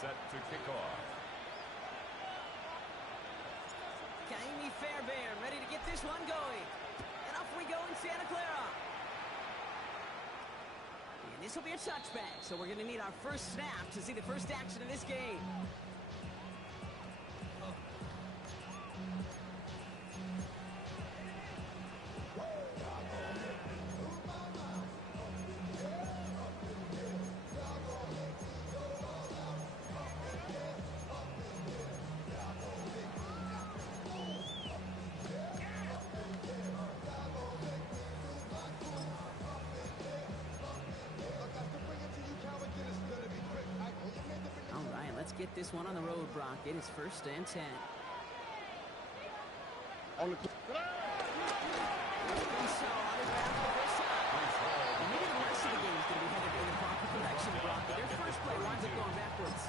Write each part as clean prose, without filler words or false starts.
set to kick off. Kaimi Fairbairn ready to get this one going. And off we go in Santa Clara. And this will be a touchback, so we're going to need our first snap to see the first action of this game. Let's get this one on the road, Brock. It is 1st and 10. On the Maybe the rest of the game is going to be headed in the proper direction, Brock. But their first play winds up going backwards.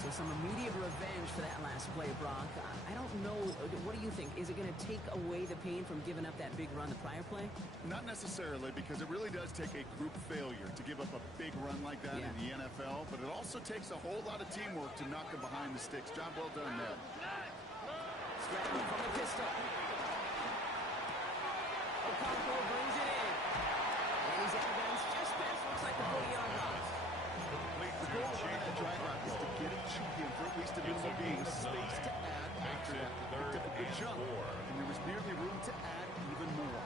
So some immediate revenge for that last play, Brock. I don't know. What do you think? Is it going to take away the pain from giving up that big run the prior play? Not necessarily, because it really does take a group failure to give up a big run like that in the NFL, but it also takes a whole lot of teamwork to knock them behind the sticks. Job well done there. Scramble from the pistol. Okonkwo brings it in. And he's out of bounds just past, looks like the 40-yard line. The goal of that drag route is to get it to him for at least a minute of game. Space to add after that. Picked up a good jump, and there was nearly room to add even more.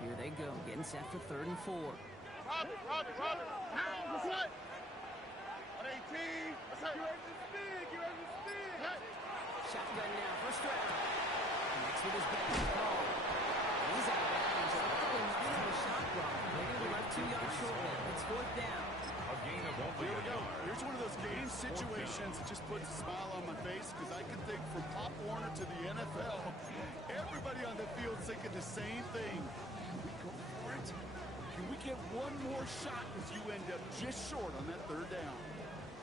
Here they go, getting set for 3rd and 4. Robert. Now, what? 118. What's up? You ready to spin? Shotgun now, first round. Next with his back. He's out of bounds. A shot block. They're going to be left 2 yards short now. It's 4th down. A gain of only Here we go. yard. Here's one of those game situations that just puts a smile on my face, because I can think from Pop Warner to the NFL, everybody on the field thinking the same thing. Can we go for it? Can we get one more shot as you end up just short on that 3rd down?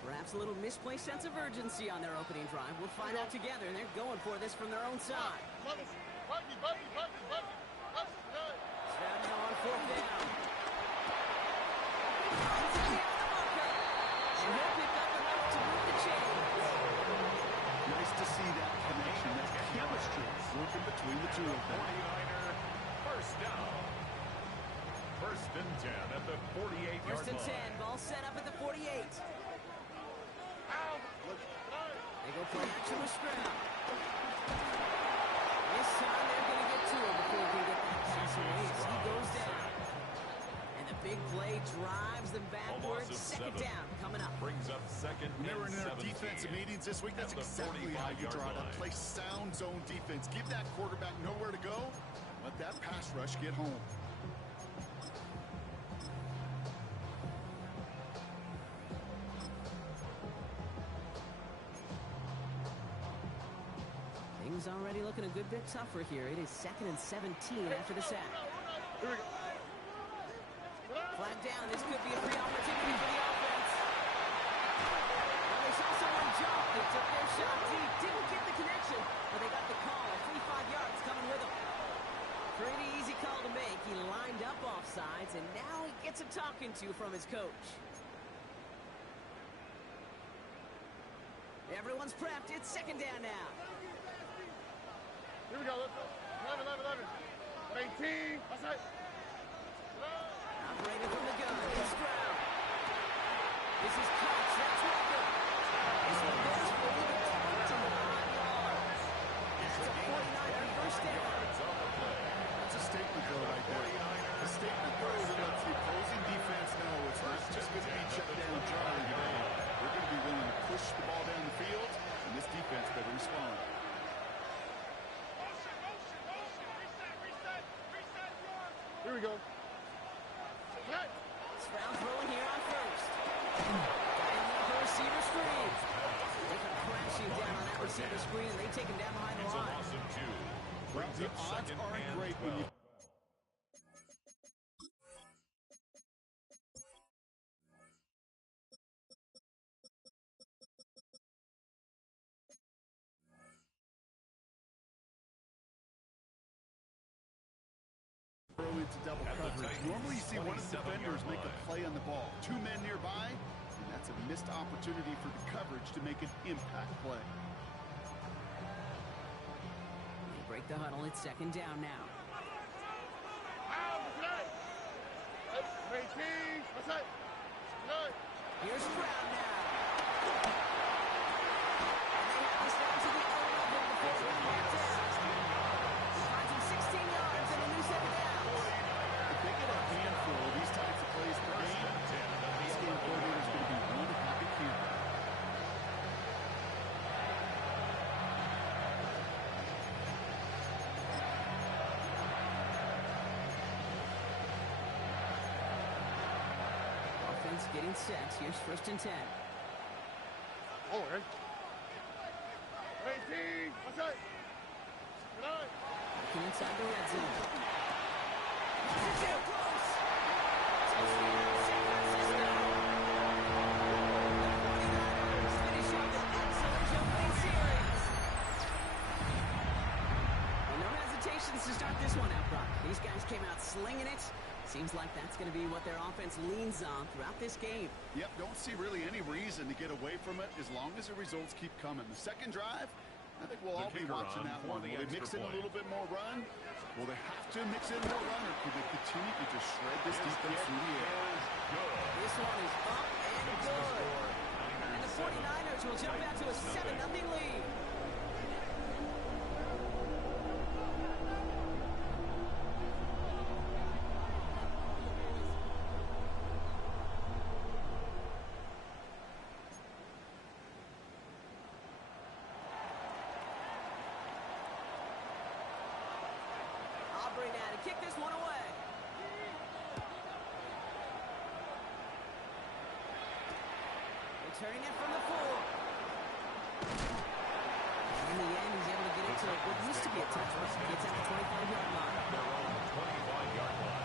Perhaps a little misplaced sense of urgency on their opening drive. We'll find out together, and they're going for this from their own side. Buggy. Stroud now on 4th down. And he'll pick up enough to move the chains. Nice to see that connection, that chemistry working between the two of them. 49er, first down. 1st and 10 at the 48-yard line. 1st and 10, ball set up at the 48. They go play action with Stroud. This time they're going to get to him before he can get that pass away. He goes down. And the big play drives them backwards. 2nd down coming up. Brings up 2nd When they were and in their 17. defensive meetings this week, that's exactly how you draw it up. Play sound zone defense. Give that quarterback nowhere to go. Let that pass rush get home. Things already looking a good bit tougher here. It is 2nd and 17 after the sack. Here we go. Flag down. This could be a free opportunity for the offense. Well, they saw someone jump. They took their shot deep. Didn't get the connection, but they got the call. 25 yards coming with them. Pretty easy call to make. He lined up offsides, and now he gets a talking to from his coach. Everyone's prepped. It's 2nd down now. Here we go. 11. 18. What's that? Operating from the gun. It's Stroud. This is Cox. That's Walker. This one goes for even 25 yards. That's a 49er first down. That's a statement throw right there. A statement throw that lets the opposing defense know it's not just going to be check down Charlie today. They're going to be willing to push the ball down the field, and this defense better respond. Here we go. Stroud throwing here on 1st. Got him off the receiver screen. They come crashing down on that receiver screen, and they take him down behind the It's a line. loss of 2. Well, the odds aren't great when you into double coverage. Normally you see one of the defenders make a play on the ball. Two men nearby, and that's a missed opportunity for the coverage to make an impact play. They break the huddle. It's second down now. Here's Stroud now. And they have this down to the 11 before we mark down. He finds him 16 yards and a new second down. If they get a handful of these types of plays per game, this game coordinator is going to be one happy camper. Offense getting set. Here's first and 10. Oh, right. 18. What's that? Looking inside the red zone. It's too close. Touchdown, San Francisco. The 49ers finish off an excellent opening series. Well, no hesitations to start this one out, Brock. These guys came out slinging it. Seems like that's going to be what their offense leans on throughout this game. Yep, don't see really any reason to get away from it as long as the results keep coming. The second drive, I think we'll all be watching that one. Will they mix in a little bit more run? Will they have to mix in more run, or could they continue to just shred this defense through the air? This one is up and good. And the 49ers will jump out to a 7-0 lead. Aubrey now to kick this one away. Returning it from the 4. And in the end, he's able to get it to what used to be a touchdown. Gets out the 25-yard line. Their own 25-yard line.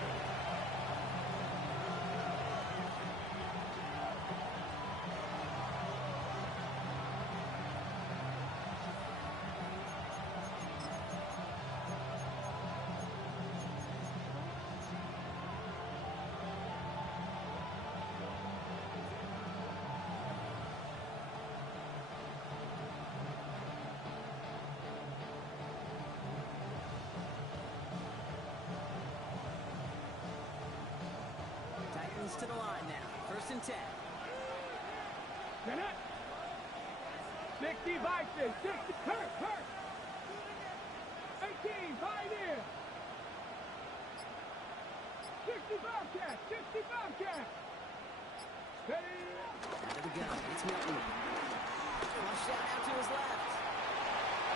Titans to the line now. First and 10. 60 Vikings, 60, hurt. 18, Pioneer. 60 Bobcat, 60 Bobcat. Ready? Out of the gun. It's Milton. Flushed out now to his left.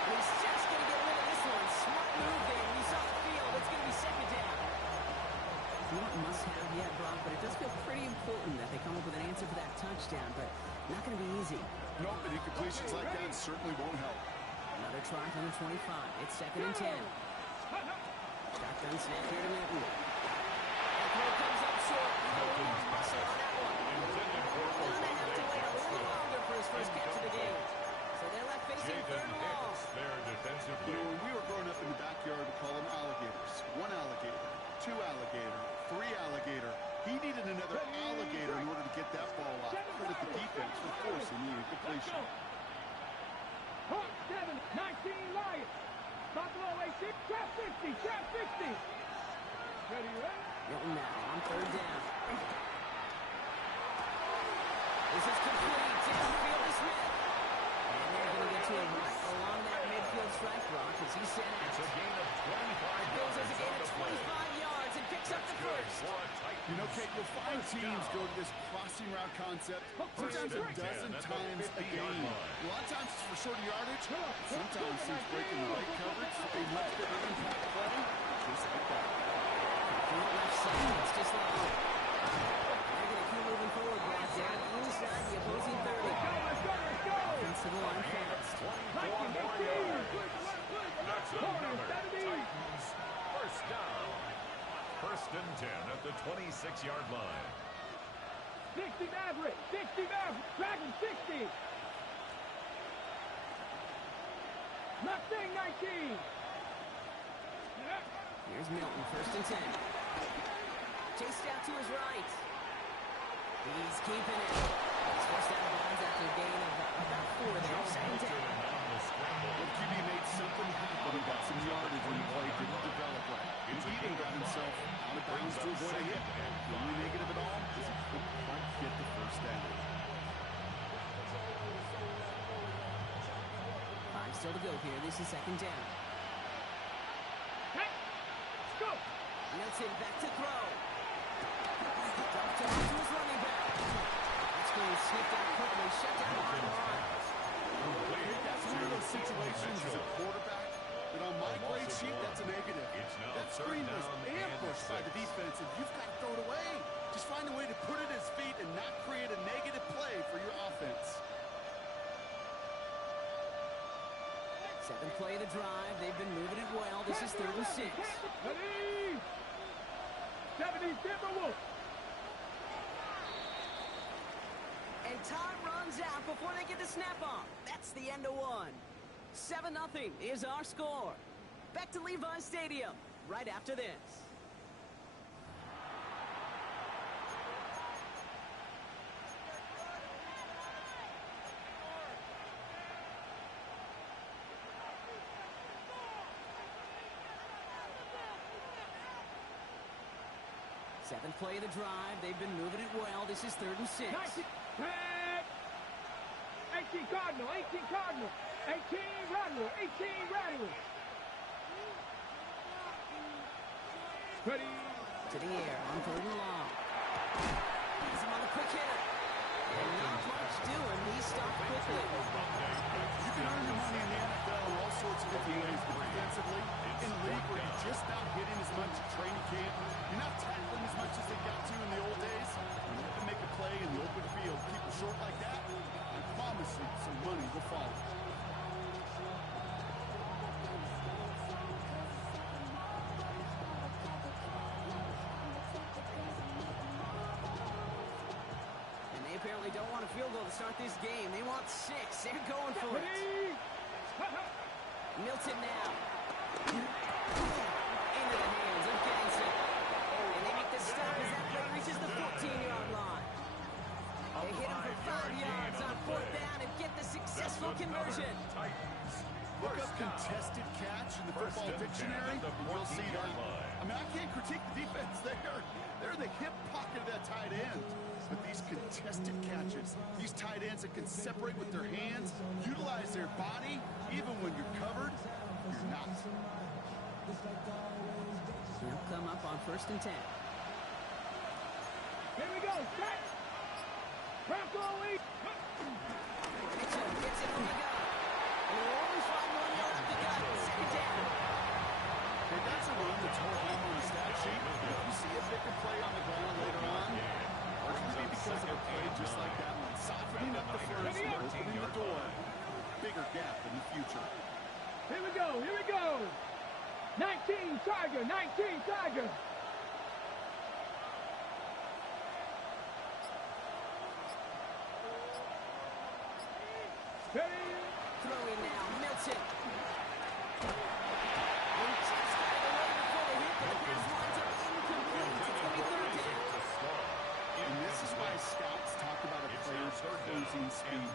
And he's just going to get rid of this one. Smart move there. When you saw the field, it's going to be second down. Not must have yet, Brock, but it does feel pretty important that they come up with an answer for that touchdown, but not going to be easy. Nope, and incompletions like that certainly won't help. Another try from the 25. It's second and 10. Shotgun snap here to Milton. That throw comes up short. He's a little more muscle on that one. Gonna have to wait a little longer for his first catch of the game. So they're left facing third and long. Their defensive You know, when we were growing up in the backyard, we call them alligators. One alligator, two alligator, three alligator. He needed another alligator in order to get that ball off. Credit the defense for forcing the incompletion. 7, 19 Lions. Buffalo 18, trap 60. Ready? Milton now on third down. This is complete. Downfield to Smith. And they're going to get to him right along that midfield strike block as he sent out. It's a gain of 25 Goes as a gain of yards on the play. 25 yards and picks up the first. For a tight You know, Kate, you'll find teams go to this crossing route concept sometimes a dozen times a game. A lot of times it's for short yardage. Sometimes teams breaking the right coverage for a much bigger impact play. Just like that. From the left side, it's just like they're going to keep moving forward, Brock. Down inside the opposing 30. Offense to the line fast. 24 more yards. That's another Titans first down. First and 10 at the 26-yard line. 60 Maverick, Dragon 60. Mustang 19. Here's Milton, first and 10. Chased out to his right. He's keeping it. He's forced out of bounds after a gain of about 4 there. Second down. The QB made something happen. He got some yardage when the play didn't develop right. He even got himself out of bounds to avoid a hit. The only negative at all is he couldn't quite get the first down. 5 still to go here. This is second down. Hey, let's go. Milton back to throw. Dropped off to his running back. That's going to sneak out quickly. Shut down behind the line. That's one of those situations as a quarterback that on my grade sheet, that's a negative. That screen was ambushed by the defense, and you've got to throw it away. Just find a way to put it at his feet and not create a negative play for your offense. 7th play of the drive. They've been moving it well. This is 3rd and 6. Ready? 70 Timberwolves. And time runs out before they get the snap off. That's the end of one. 7-0 is our score. Back to Levi Stadium right after this. Seventh play of the drive. They've been moving it well. This is 3rd and 6. 18 Cardinal, 18 Cardinal, 18 Rattler, 18 Rattler. Ready? To the air on 3rd and long. He's him on the quick hitter. And not much doing. He stopped quickly. You can earn your money in the NFL in all sorts of different ways, but defensively, in a league where you're just not hitting as much at training camp, you're not tackling as much as they got to in the old days, you have to make a play in the open field. Keep it short like that, I promise you some money will follow. And they apparently don't want a field goal to start this game. They want 6. They're going for it. Milton now. Into the hands of Ganson. And they make the stop as that play reaches the 14-yard line. They hit him for 5 yards on 4th down and get the successful conversion. Look up contested catch in the football dictionary, and you'll see that. I mean, I can't critique the defense there. They're in the hip pocket of that tight end. But these contested catches, these tight ends that can separate with their hands, utilize their body, even when you're covered, you're not. He'll come up on 1st and 10. Here we go, set. Bronco lead. Mitchell gets it from the gun. And we'll always find 1 yard up the gut. 2nd down. Hey, that's a run that's hard home on the stat sheet. If you see a bigger play on the ground later on, largely because of a play just like that one, softening up the first and opening the door. Bigger gap in the future. Here we go, here we go. 19 Tiger, 19 Tiger. Ready? Throwing now, Milton. And just got it away before the hit, but the pass winds up incomplete. It's going to be 3rd down. And this is why scouts talk about a player's closing speed.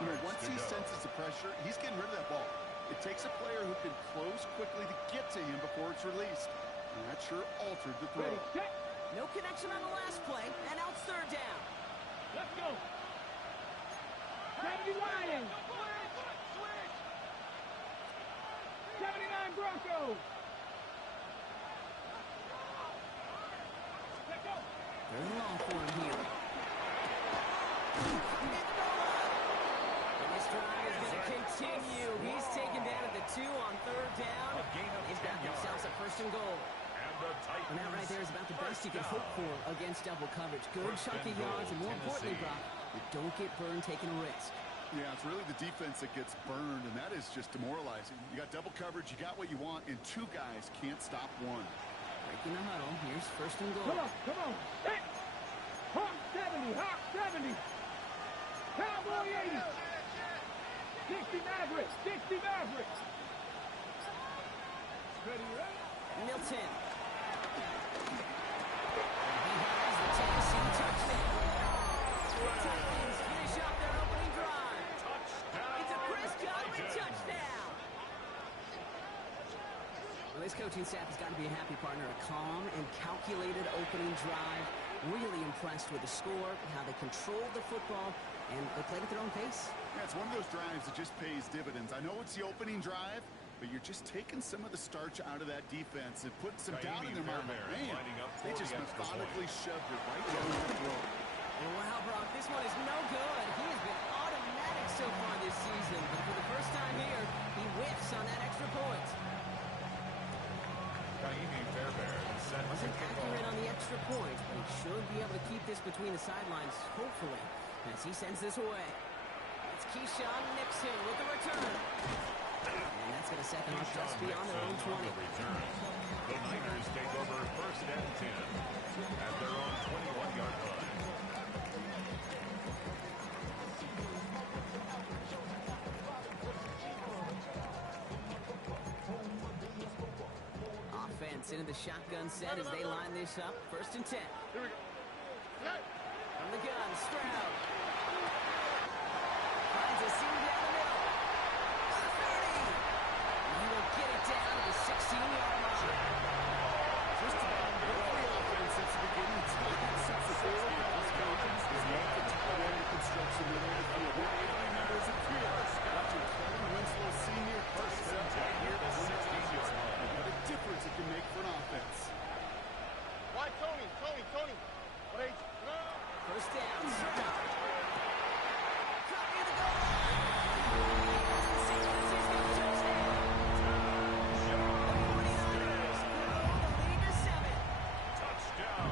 You know, once he senses the pressure, he's getting rid of that ball. It takes a player who can close quickly to get to him before it's released. And that sure altered the throw. Ready, set. No connection on the last play, and now it's 3rd down. Let's go. 70 Lions. 79 Broncos. Let's go. 3rd and long for him here. And this drive is going to continue. He's taken down at the 2 on 3rd down. They've got themselves a 1st and goal. And that right there is about the best you can hope for against double coverage. Good chunky yards, and more importantly, Brock, you don't get burned taking a risk. Yeah, it's really the defense that gets burned, and that is just demoralizing. You got double coverage, you got what you want, and 2 guys can't stop 1. Breaking the huddle. Here's 1st and goal. Come on. Set. Hawk 70, Hawk 70. Cowboy 80. 60 Maverick, 60 Maverick. Ready, ready? Milton. Titans finish off their opening drive. Touchdown. It's a Chris Godwin Titans. touchdown. Well, this coaching staff has got to be a happy partner. A calm and calculated opening drive. Really impressed with the score, how they controlled the football, and they played at their own pace. Yeah, it's one of those drives that just pays dividends. I know it's the opening drive, but you're just taking some of the starch out of that defense and putting some doubt in their mind. Man, they just methodically shoved it right down the throat. Wow, Brock, this one is no good. He has been automatic so far this season, but for the first time here, he whiffs on that extra point. Wasn't accurate on the extra point, but he should be able to keep this between the sidelines, hopefully, as he sends this away. It's Keyshawn Nixon with the return. And that's going to set them up just beyond their own 20. The Niners take over 1st and 10 at their own 21-yard line. Offense into the shotgun set as they line this up. 1st and 10. Here we go. From the gun, Stroud. Finds a seam down the middle. 30. He will get it down to the 16-yard line. Just about every offense since the beginning of time, since the field, this coaching is not the tight end construction that on the field. What I remember as a kid, watching Kevin Winslow Sr. First and 10 here to 16-yard line. What a difference it can make for an offense. Why, Tony? Wait. No. 1st down, Stroud. Caught near the goal line. He doesn't see it as he's going to touchdown. The 49ers grow the lead to 7. Touchdown,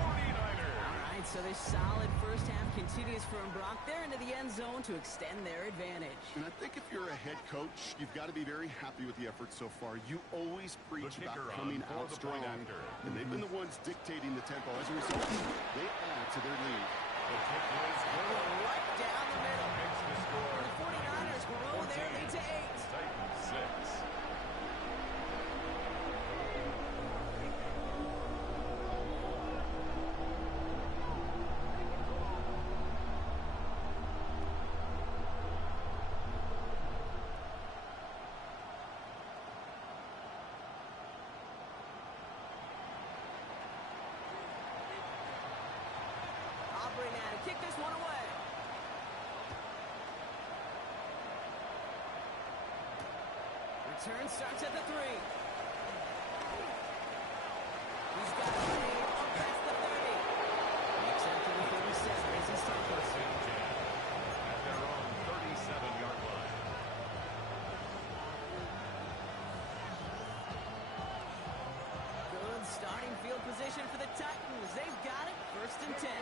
49ers. All right, so this solid first half continues from Brock. They're into the end zone to extend their advantage. And I think if you're a head coach, you've got to be very happy with the effort so far. You always preach about kicker coming on for out the strong, point after. and they've been the ones dictating the tempo. As a result, they add to their lead. The kick is good. Right down the middle. Makes the score. The 49ers grow their lead to 8. Titans 6. Aubrey now to kick this one away. Return starts at the 3. He's got a lead up past the 30. Makes out to the 37 as he stumbles. At their own 37-yard line. Good starting field position for the Titans. They've got it. 1st and 10.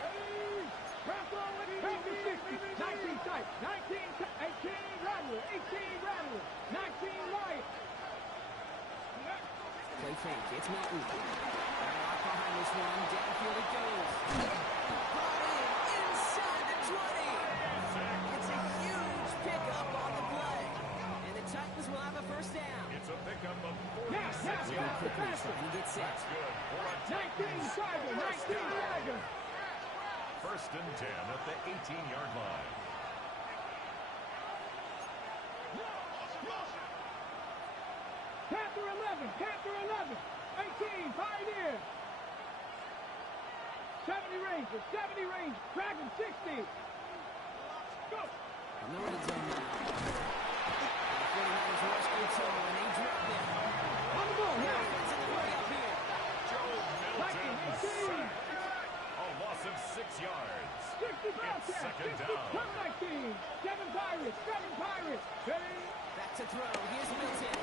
Press 60, 19 tight, 18 Rattler, 18 Rattler, 19 Wyatt. Play fake. It's Milton. Lock behind this one. Downfield it goes. Brought in inside the 20. It's a huge pickup on the play. And the Titans will have a 1st down. It's a pickup of 46 Now, yards. And he gets set. That's good. For a 19 Tiger, 19 Tiger. 1st and 10 at the 18-yard line. Panther 11, 18 Pioneer. 70 Rangers, Dragon 60. Go. On the red zone now. The 49ers rush control and they drop them. On the ball now. Offense in the hurry up here. Joe Viking, Milton. 18. A loss of 6 yards. 60 Bobcats, 2nd 60 down. 19. 7 Pirates. Ready? Back to throw. Here's Milton.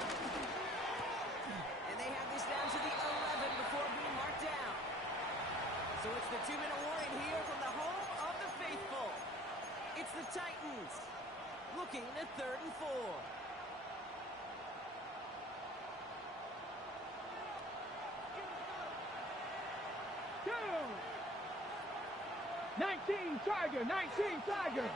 And they have this down to the 11 before being marked down. So it's the 2-minute warning here from the home of the faithful. It's the Titans looking at 3rd and 4. Down. 19 Tiger, 19 Tiger.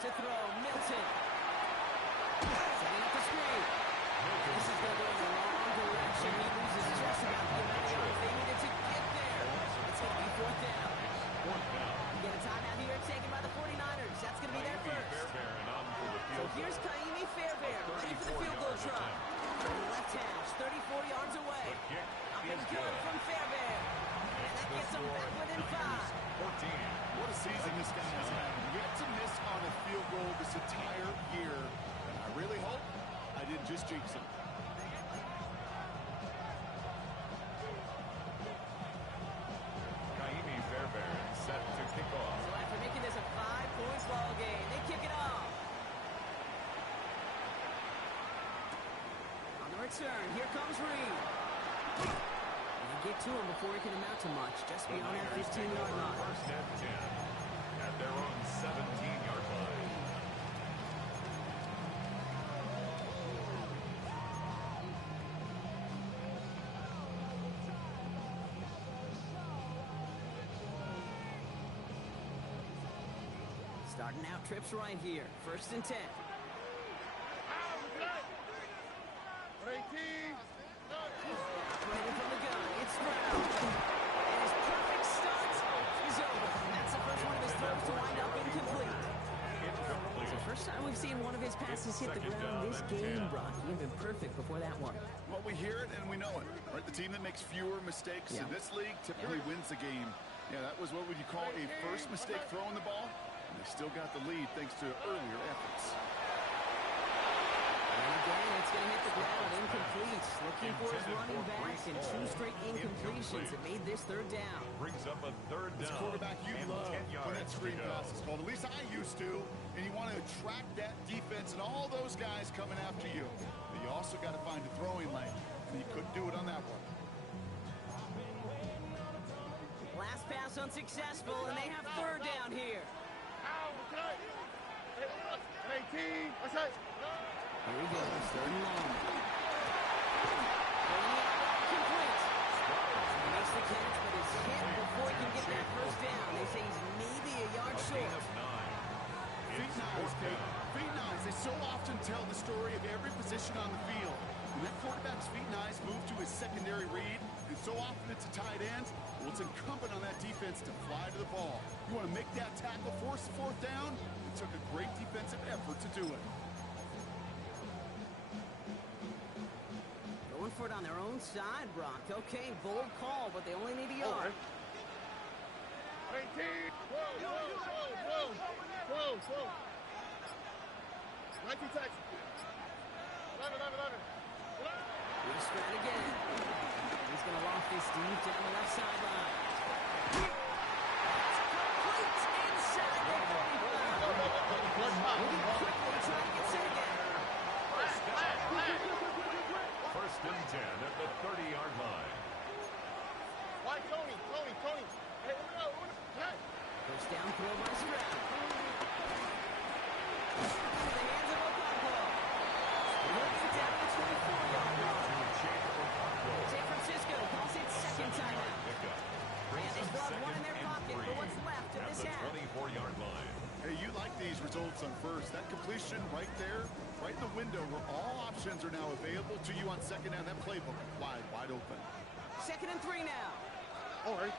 To throw, Milton. Setting up the screen. This is going to go in the wrong direction. He loses just just about the amount of yards they needed to get there. It's going to be fourth down. You get a timeout here taken by the 49ers. That's going to be their first. So here's Kaimi Fairbairn, ready for the field goal try. From the left hash, 34 yards away. Up and good from Fairbairn. And that gets them back within 5. What a season this guy has had. Yet to miss on a field goal this entire year. And I really hope I didn't just jinx him. Kaimi Fairbairn set to kick off. So after making this a 5-point ball game, they kick it off. On the return, here comes Reed. And get to him before he can amount to much, just beyond that 15-yard line. First and 10 at their own 17-yard line. Starting out trips right here. First and 10. 18. Operating from the gun, it's Brown. And his perfect start is over. That's the first one of his throws to wind up incomplete. It's the first time we've seen one of his passes hit the ground this game, Brock. He had been perfect before that one. Well, we hear it and we know it. Right? The team that makes fewer mistakes in this league typically wins the game. Yeah, that was what would you call a first mistake throwing the ball. And they still got the lead thanks to earlier efforts. And again, it's going to hit the ground incomplete. Looking for his running back and 2 straight incompletions that made this third down. Brings up a third down. It's quarterback you and love 10 yards when that screen to go. pass is called. At least I used to. And you want to attract that defense and all those guys coming after you. But you also got to find a throwing lane. And he couldn't do it on that one. Last pass unsuccessful, and they have third down here. 18. What's that? Here he goes, third and long. Complete. He makes the catch, but is hit before he can get that first down. They say he's maybe a yard short. Feet knives, Kate. Feet knives. They so often tell the story of every position on the field. When that quarterback's feet knives move to his secondary read, and so often it's a tight end, well, it's incumbent on that defense to fly to the ball. You want to make that tackle, force the fourth down? It took a great defensive effort to do it. Going for it on their own side, Brock. Okay, bold call, but they only need a yard. 18. Whoa. 19 Texas. 11. Here's Spread again. He's going to loft this deep down the left sideline. That's complete inside the 45. Moving quickly, trying to get set again. First and 10 at the 30-yard line. Why, Tony? Hey, First down throw by Stroud. Into the hands of Ocampo. Looking down the 24-yard line. San Francisco calls it second timeout. And they still have one in their pocket for what's left of this half. 24-yard line. Hey, you like these results on first. That completion right there, right in the window where all options are now available to you on second down. That playbook wide open. Second and 3 now. all right.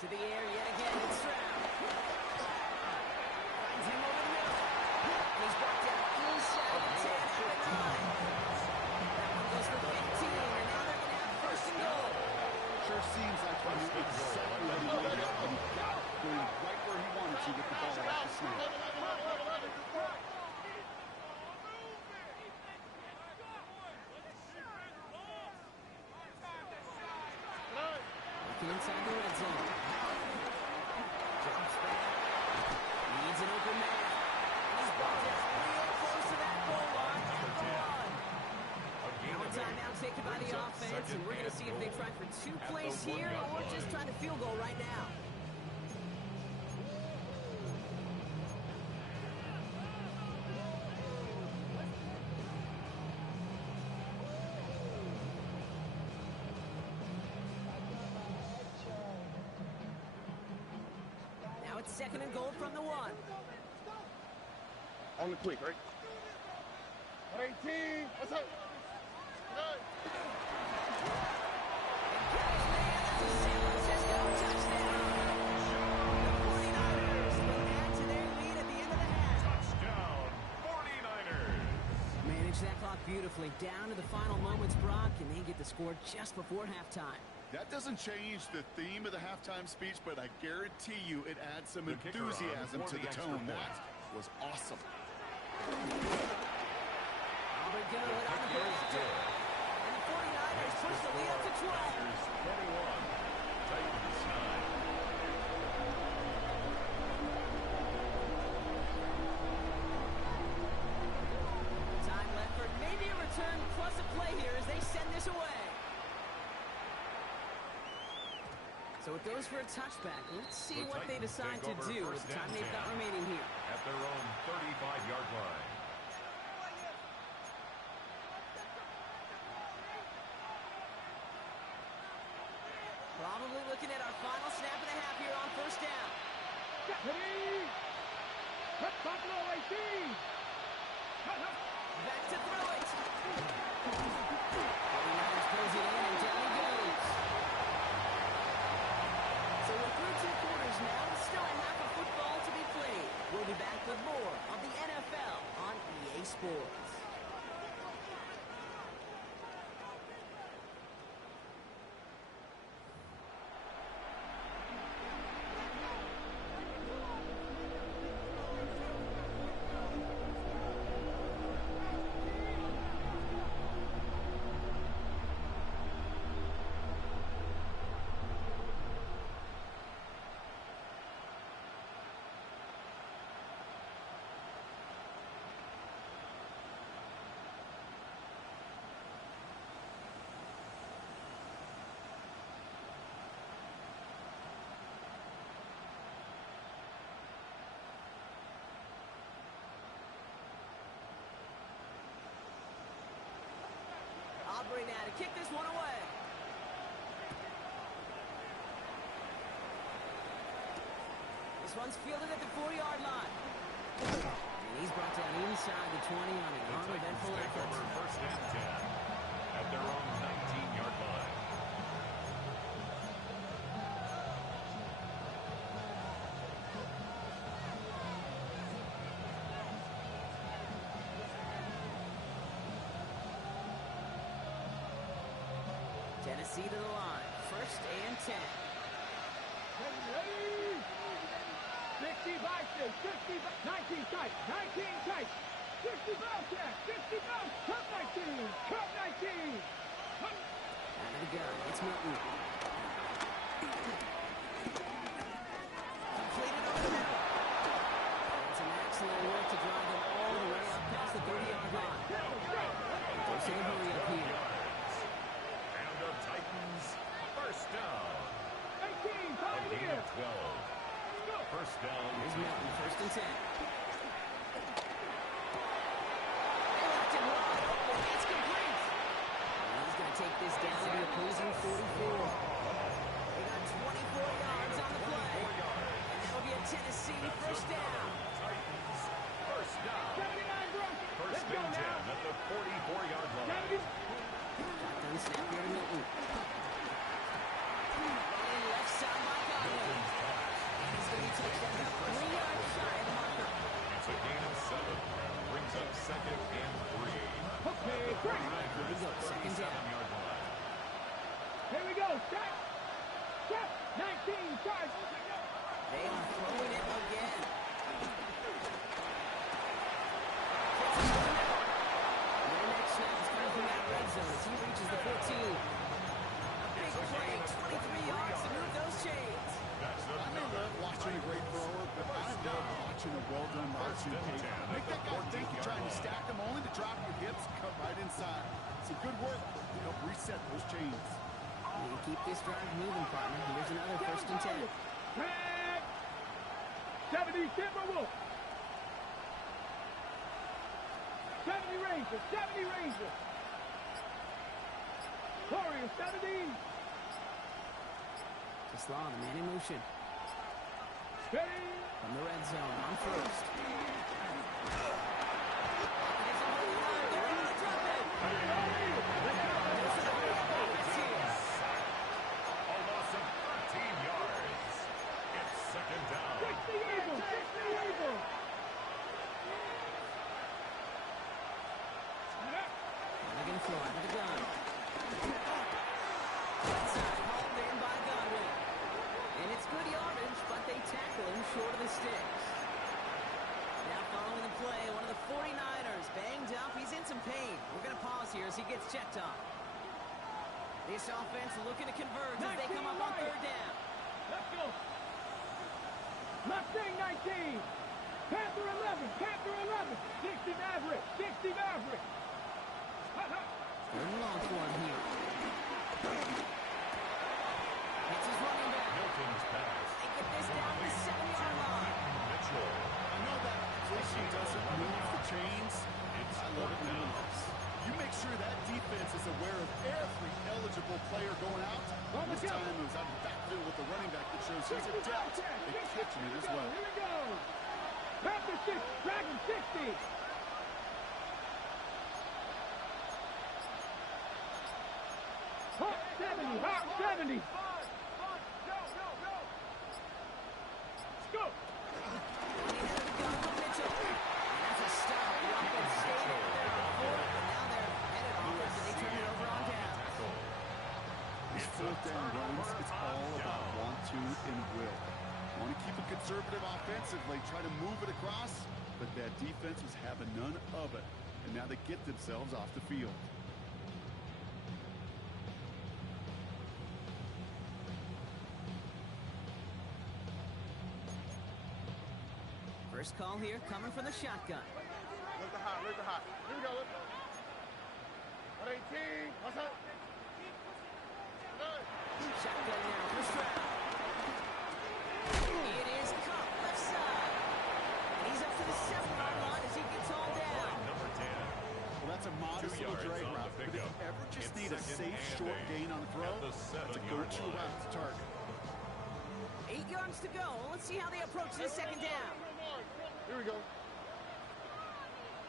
To the air yet again, it's Stroud. Finds him over the middle. And he's brought down inside the 10 at the 9. That one goes for 15, and now they're going to have first and goal. Sure seems like he was exactly ready to lay up and he got going right where he wanted to with the ball off the snap. Looking inside the red zone. Drops back. Needs an open man. He's brought down real close to that goal line at the 1. Now a timeout taken by the offense, and we're going to see if they try for 2 plays here or just try to field goal right now. Now it's second and goal from the 1. On the quick, right? 18. What's up? Good. That clock beautifully. Down to the final moments, Brock, and they get the score just before halftime. That doesn't change the theme of the halftime speech, but I guarantee you it adds some enthusiasm to the tone. That was awesome. Auburn good on the after. And the 49ers push the lead up to 12. 21. Titans 9. Plus a play here as they send this away. So it goes for a touchback. Let's see what they decide to do with the time they've got remaining here. At their own 35-yard line. Probably looking at our final snap and a half here on first down. Buffalo 18. Back to throw it. 49ers pulls it in, and down he goes. So we're through 2 quarters now. Still a half of football to be played. We'll be back with more of the NFL on EA Sports. Aubrey now to kick this one away. This one's fielded at the 4-yard line. And he's brought down inside the 20 on an uneventful effort. First and 10 at their own 19-yard line. Tennessee to the line. First and 10. 60 boxes, 19 tight, 19 tight, 60 ball tap, 60 ball, cut 19, cut 19. Out of the gun, it's Milton. Completed over the middle. It's an excellent work to drive them all the way up past the 30-yard line. Forcing a hurry up here. And the Titans, first down. 18, time A gain here. of 12. First down. Here's Milton, first and 10. They left him wide open. It's complete. And he's going to take this down to the opposing 44. They got 24 yards on the play. And that'll be a Tennessee first down. Titans, first down. 79 Brock. First Let's go and 10 now. at the 44-yard line. 70. Shotgun snap here to Milton. Running left side by Godwin. And he's going to be touched about 3 yards shy of the marker. It's a gain of 7. Brings up second and 3. Okay, great. Here we go, second down. 37-yard line. Here we go. Set. Set. 19 charge. They are throwing it again. Their next snap is coming from that red zone as he reaches the 14. A big play, 23 yards to move those chains. That's I may another love watching a great thrower, but I love watching a well-done marching tape. Make that guy think you're trying to stack them only to drop your hips and cut right inside. Some good work to help reset those chains. And keep this drive moving, partner. Here's another first and 10. Back. 70 Timberwolves. 70 Rangers. 70 Rangers. Warriors 70. Slaw, the man in motion. Ready? From the red zone on first. A loss of 13 yards. It's second down. 60 Eagles! 60 Eagles! Again, throw out of the gun. Outside, hauled in by Godwin. And it's good yardage, but they tackle him short of the sticks. Now following the play, one of the 49ers banged up. He's in some pain. We're going to pause here as he gets checked on. This offense looking to converge as they come up on third down. Let's go. Mustang 19. Panther 11. Panther 11. 60 Maverick. 60 Maverick. Third and long for him here. It's his running back. Milton's pass. They get this down to the 7-yard line. Mitchell. I know that completion doesn't move the chains. I love it nonetheless. You make sure that defense is aware of every eligible player going out. This time it was out of the backfield with the running back that shows he's adept at catching it as well. Here we go. Panther 6. Dragon 60. Hawk 70. Hawk 70. Let's go. Mitchell. That's a stop. The offense stayed there on fourth, and now they're headed offense, and they turn it over on downs. These fourth down runs, it's all about want to and will. Want to keep it conservative offensively, try to move it across, but that defense was having none of it, and now they get themselves off the field. First call here coming from the shotgun. Look the hot, look the hot. Here we go, look. 118. What's up? Shotgun now for Stroud. It is caught left side. And he's up to the 7-yard line as he gets all down. Number 10. Well, that's a modest 2 little yards drag on the route, but if you pickup. ever just It's need a second safe, and short 8 gain on a throw, at the that's a 7-yard go-to line. route to target. 8 yards to go. Let's see how they approach this second down. Here we go.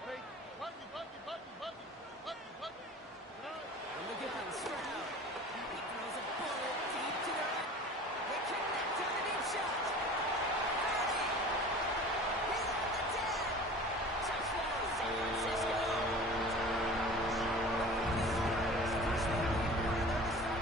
118. Buggy. From the gun, Stroud. He throws a bullet deep to the right. They connect on the deep shot. 30. He's at the 10. Touchdown, San Francisco. First down, they're to start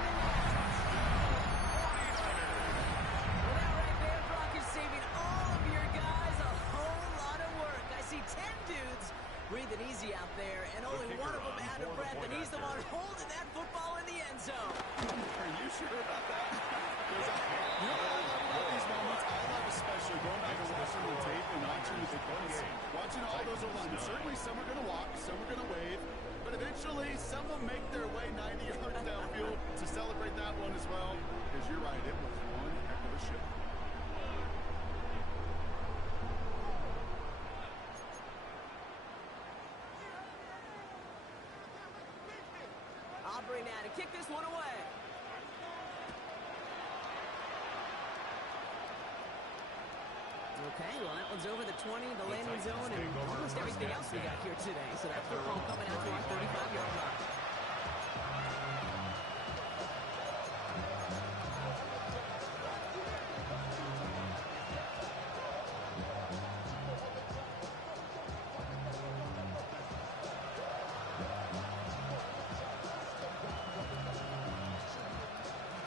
the downs. Well, that right there, Brock, is saving all of your guys a whole lot of work. I see 10 dudes breathing easy out there, and only one of them out of breath, and he's the one holding that football in the end zone. Are you sure about that? Because I love about these moments. I love especially going back and watching the tape and watching the defense. Watching all those alignments. Certainly some are going to walk, some are going to wave, but eventually some will make their way 90 yards downfield to celebrate that one as well. Because you're right, it was one heck of a show. Aubrey now to kick this one away. Okay, well, that one's over the 20, the landing zone, and almost everything else we got here today. So that football coming out to our 35-yard line.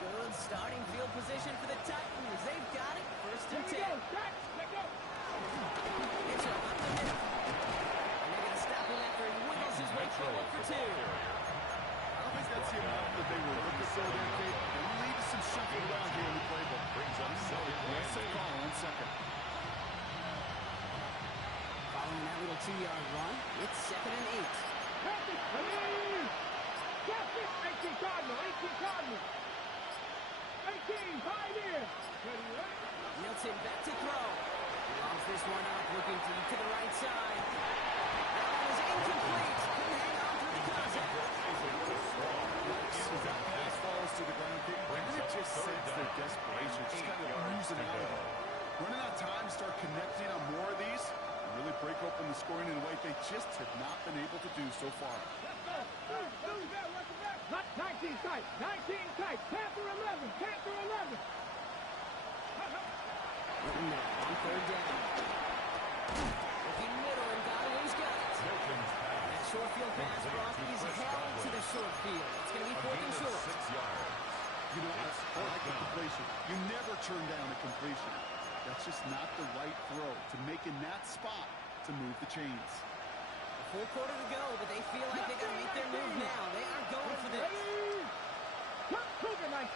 Good starting field position for the Titans. They've got it. First and 10. Let go. Mitchell up the middle. And they're going to stop him after he wiggles his way forward for 2. I don't think that's the amount that they were looking for there, Kate. They lead to some shuffling around here in the playbook. Brings up second and Aggressive 8. call on second. Following that little 2-yard run, it's second and 8. Practice. Ready. Practice. 18 Cardinal. 18 Cardinal. 18. Pioneer. Ready. Milton back to throw. Lobs this one up, looking deep to the right side. That one is incomplete. Couldn't hang on through the contact. As that pass falls to the ground, Kate, it just sense their desperation. Just kind of losing out of it. Running out of time. just have not been able to do so far. Let's go. Move that, what's the back? 19 tight. 19 tight. Panther 11. Panther 11. Now on third down. Looking middle and got it. He's got it. That short field pass, Brock, is held to the short field. It's going to be fourth and short. 6 yards. You know, I like the completion. You never turn down a completion. That's just not the right throw to make in that spot to move the chains. A full quarter to go, but they feel like they got to make their move now. They are going for this. Cougar 19.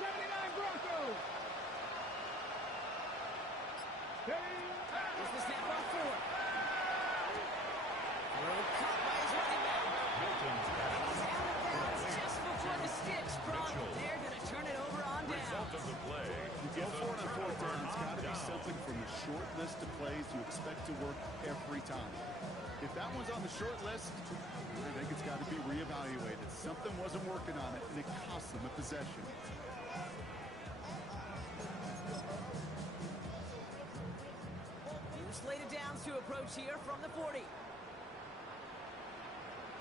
79 Broncos. Here's the snap on four. Throw caught by his running back. He's out of bounds just before the sticks, Brock. They're going to turn it over on down. Result of the play. You go for it on fourth down, it's got to be something from the short list of plays you expect to work every time. If that one's on the short list, I think it's got to be reevaluated. Something wasn't working on it, and it cost them a possession. New slated downs to approach here from the 40.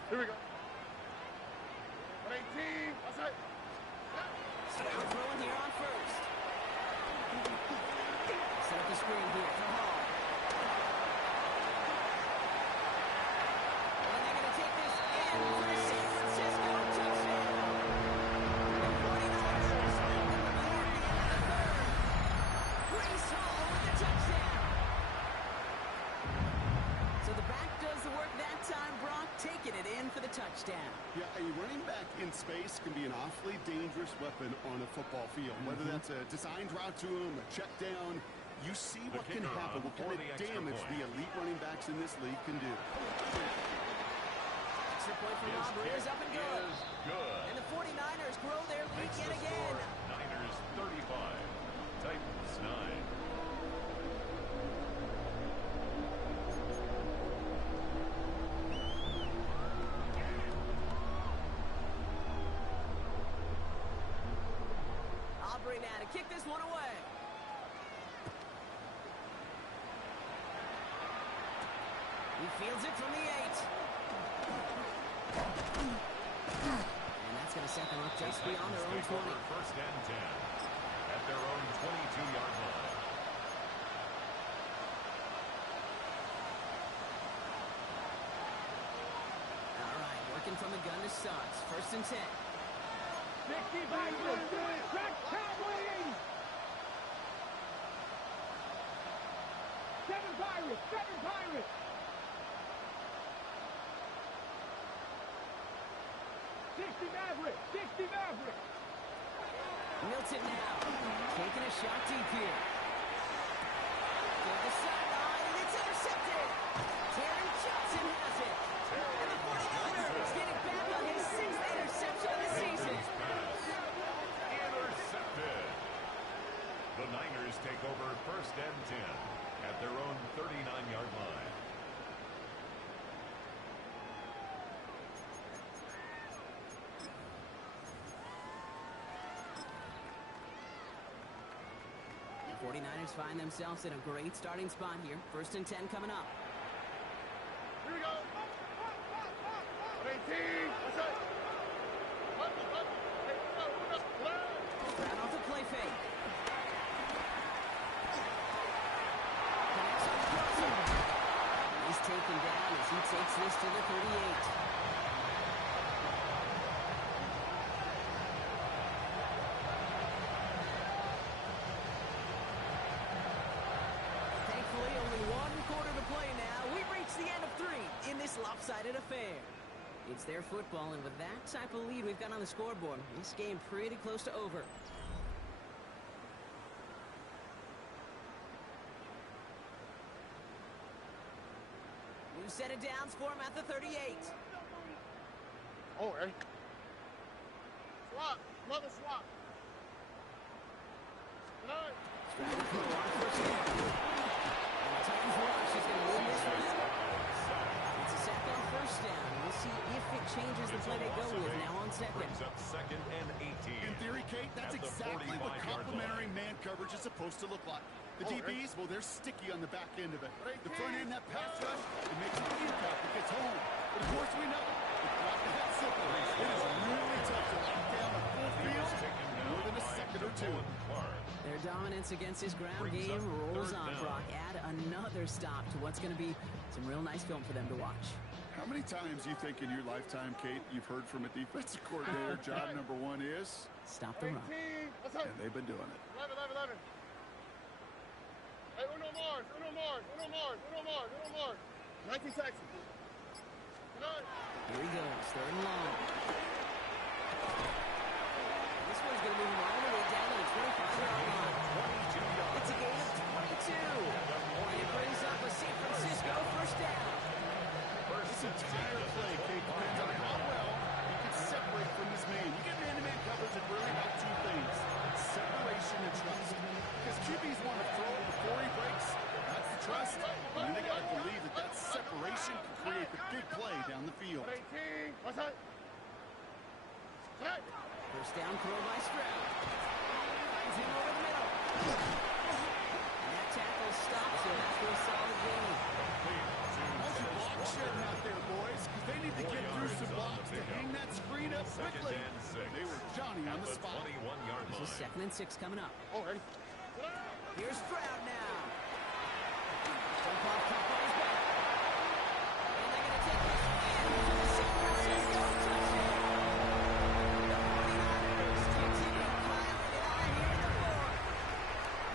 Here we go. 18. Outside. Start throwing here on first. Set up the screen here for Hall. And they're going to take this in for the San Francisco touchdown. The 49ers open the lead at the end of the third. Breece Hall with the touchdown. So the back does the work that time, Brock, taking it in for the touchdown. Yeah, a running back in space can be an awfully dangerous weapon on a football field. Whether that's a designed route to him, a check down, you see what can happen, what kind of damage the elite running backs in this league can do. Extra point from Aubrey is up and good. And the 49ers grow their lead yet again. Niners 35. Titans 9. Aubrey now to kick this one away. He fields it from the 8. And that's going to set them up just beyond their own 20. First and 10 at their own 22-yard line. All right, working from the gun to Suggs. First and 10. 65 Crack Cowboy 80. 7 Pirates. 7 Pirates. 60 Maverick. 60 Maverick. Milton now. Taking a shot deep here. To the sideline, and it's intercepted. Terry Johnson has it. And the 49ers getting back on his 6th interception of the season. Intercepted. The Niners take over first and 10 at their own 39-yard line. The 49ers find themselves in a great starting spot here. First and 10 coming up. Here we go. 18. Outside. Up. Hey, go. Brown off the play fake. Connects on the crossover. He's taken down as he takes this to the 38. Thankfully, only one quarter to play now. We've reached the end of 3 in this lopsided affair. It's their football, and with that type of lead we've got on the scoreboard, this game pretty close to over. New set of downs for him at the 38. Oh, hey. Swap. Another swap. 9. Trying to throw on first down. And the Titans rush is going to win this round. It's a sack on first down. We'll see if it changes the play they go with now on second. Brings up 2nd and 18. In theory, Kate, that's exactly what complementary man coverage is supposed to look like. The DBs, well, they're sticky on the back end of it. The front end, that pass rush, it makes an impact. It gets home. But of course, we know it's not that simple. It is really tough to lock down a full field more than a second or two. Their dominance against his ground game rolls on, Brock. Add another stop to what's going to be some real nice film for them to watch. How many times you think in your lifetime, Kate, you've heard from a defensive coordinator, job number one is? Stop the run. And they've been doing it. 11. Hey, uno more. 19 Texas. Here he goes, 3rd and long. This one's going to move him all the way down to the 25-yard line. It's a gain of 22. And it brings up a San Francisco first down. This entire play, Kate, depends on how well he can separate from his man. You get man-to-man coverage and really have two things: separation and trust. Because QBs want to throw before he breaks. That's the trust. And then they got to believe that that separation can create the big play down the field. 18. What's that? First down throw by Stroud. Finds him over the middle. And that tackle stops him after a solid gain. How's your block shedding out there, boys? Because they need to get through some blocks to hang that screen up quickly. They were Johnny on the spot. This is 2nd and 6 coming up. Ready? Here's Stroud now. Jump off top on his back. And they're going to take this in to the San Francisco touchdown. The 49ers continue piling it on here in the 4th.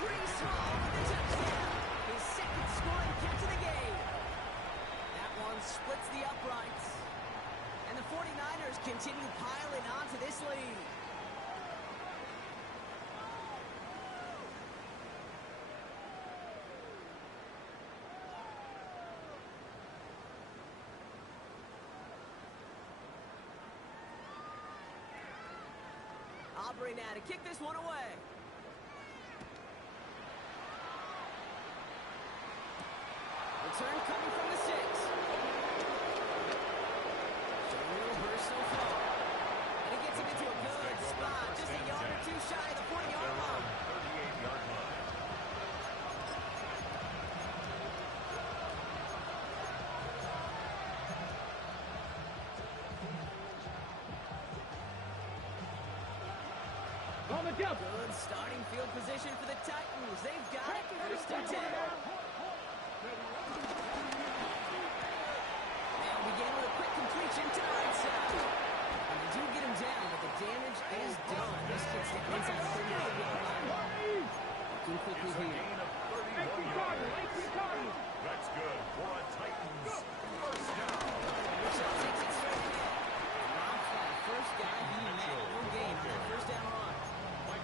Breece Hall with the touchdown. His 2nd scoring catch of the game. That one splits the uprights. And the 49ers continue piling on to this lead. Aubrey now to kick this one away. Return coming from the 6. Showing a little burst so far. And he gets him into a good spot. Just a yard or two shy of the 40-yard line. 38-yard line. On the jump. Good starting field position for the Titans. They've got it. 1st and 10. They'll begin with a quick completion to the right side. And they do get him down, but the damage is done. This kid's down inside the 38-yard line. Looking quickly here. 18 Cardinals. That's good for a Titans first down. Mitchell takes it straight ahead. Drops that first guy he met all game on that first down run.